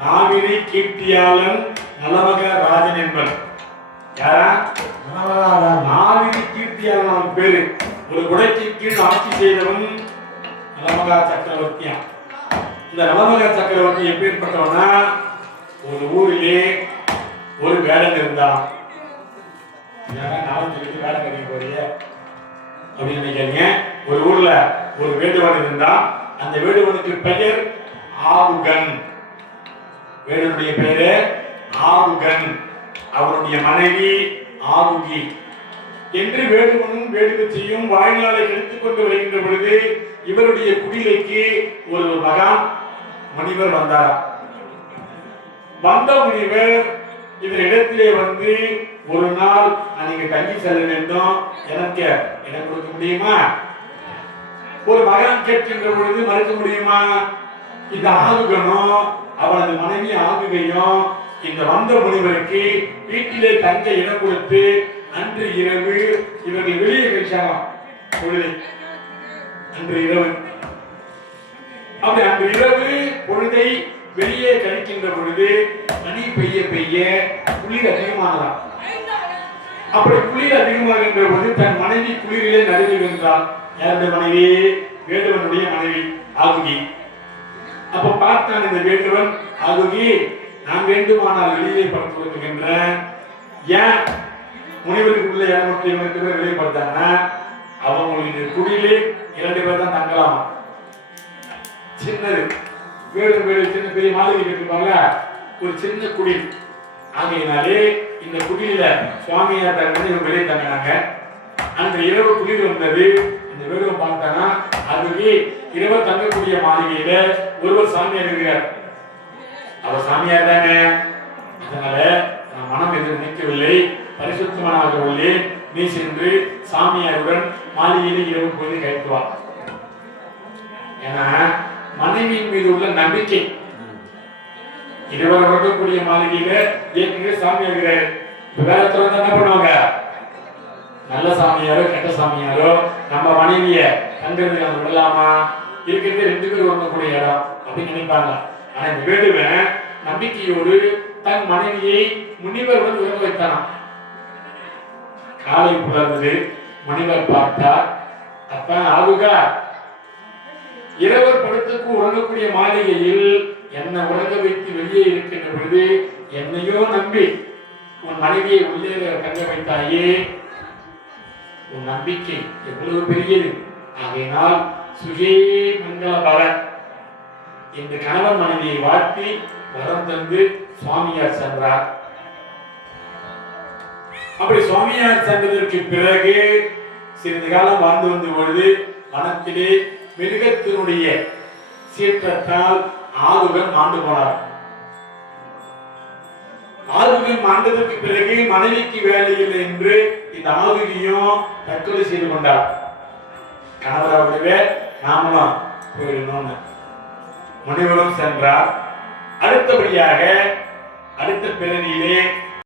நாவினை கீர்த்தியாளன் நலமக ராஜன் என்பன். யாரா? நவகாராஜன். நாவிதி கீர்த்தியான பேரு. ஒரு குடைக்கு கீழ் ஆட்சி செய்தவன் நலமகா சக்கரவர்த்தியா. இந்த நலமகா சக்கரவர்த்தி எப்பேற்பட்டவனா, ஒரு ஊரிலே ஒரு வேடன் இருந்தான். நானும் சொல்லி வேலை கட்டிட்டு போறீங்க அப்படின்னு நினைக்கிறீங்க. ஒரு ஊர்ல ஒரு வேடுவன் இருந்தான். அந்த வேடுவனுக்கு பெயர் ஆவுகன். வேடுவனுடைய பெயரு ஆவுகன். அவனுடைய மனைவி ஆவுகி என்று வேடுவனும் வேடுவச்சியும் வாழ்நாளை எடுத்துக் கொண்டு வருகின்ற பொழுது இவருடைய குடிலைக்கு ஒரு மகான் முனிவர் வந்தார். வந்த முனிவர் இவரிடத்திலே வந்து, ஒரு நாள் நீங்க தங்கி செல்ல வேண்டும், எனக்கு இடம் கொடுக்க முடியுமா? ஒரு மகன் கேட்கின்ற பொழுது மறுக்க முடியுமா? இந்த ஆகுகனும் அவனது மனைவி ஆகுகையும் இந்த வந்த முனிவருக்கு வீட்டிலே தங்க இடம் கொடுத்து அன்று இரவு இவர்கள் வெளியே கழிச்சாங்க பொழுதை. அன்று இரவு அப்படி அன்று இரவு பொழுதை வெளியே கழிக்கின்ற பொழுது பனி பெய்ய பெய்ய குளிர் அதிகமானதான். அப்படி குளிர் அதிகமாகின்ற பொழுது தன் மனைவி குளிரிலே நடுங்குகின்றாள். யாருடைய மனைவி? வேடுவனுடைய மனைவி ஆகுகி. அப்ப பார்த்தான் இந்த வேடுவன், ஆகுகி நான் வேண்டுமானால் வெளியே படுத்து கொடுக்கின்றேன். ஏன் முனிவருக்குள்ள இடம் இவனுக்கு வெளியே படுத்தாங்கன்னா அவங்களுடைய குடியிலே 2 பேர் தான் தங்கலாமா. சின்னது வேடு வேடு சின்ன பெரிய மாளிகை கட்டிருப்பாங்க, ஒரு சின்ன குடில். ஆகையினாலே இந்த குடியில சுவாமியார் தங்க இவங்க வெளியே தங்கினாங்க. அந்த இரவு குளிர் வந்தது. இந்த வேடுவை பார்த்தானா, அதுக்கு இரவு தங்கக்கூடிய மாளிகையில ஒருவர் சாமியார் இருக்கிறார். அவர் சாமியார் தானே, அதனால நான் மனம் எதுவும் நினைக்கவில்லை, பரிசுத்தமானவர்களே நீ சென்று சாமியாருடன் மாளிகையில் இரவு பொழுது கழித்துவார். ஏன்னா மனைவியின் மீது உள்ள நம்பிக்கை. இருவர் வரக்கூடிய மாளிகையில ஏற்கனவே சாமியார் வேற திறந்து என்ன பண்ணுவாங்க, நல்ல சாமியாரோ கெட்ட சாமியாரோ நம்ம மனைவிய தங்கிறதுக்கு நம்ம விடலாமா? இருக்கிறது 2 பேர் வரக்கூடிய இடம் அப்படின்னு நினைப்பாங்க. ஆனா இந்த வேடுவன் நம்பிக்கையோடு தன் மனைவியை முனிவருடன் உறங்க வைத்தான். காலை புலர்ந்தது. முனிவர் பார்த்தார், அப்ப ஆகுகா இரவர் படுத்துக்கு உறங்கக்கூடிய மாளிகையில் என்னை உறங்க வைத்து வெளியே இருக்கின்ற பொழுது என்னையோ நம்பி உன் மனைவியை உள்ளே தங்க வைத்தாயே, உன் நம்பிக்கை எவ்வளவு பெரியது. ஆகையினால் சுகே மங்கள பல என்று கணவன் மனைவியை வாழ்த்தி வரம் தந்து சுவாமியார் சென்றார். அப்படி சுவாமியார் சென்றதற்கு பிறகு சிறிது காலம் வாழ்ந்து வந்த பொழுது வனத்திலே மிருகத்தினுடைய சீற்றத்தால் ஆகுகன் மாண்டு போனார். ஆகுகன் மாண்டதற்கு பிறகு மனைவிக்கு வேலை இல்லை என்று இந்த ஆகுகியும் தற்கொலை செய்து கொண்டார். கணவராகவே நாமளும் போயிடணும் முனிவரும் சென்றார். அடுத்தபடியாக அடுத்த பிறவியிலே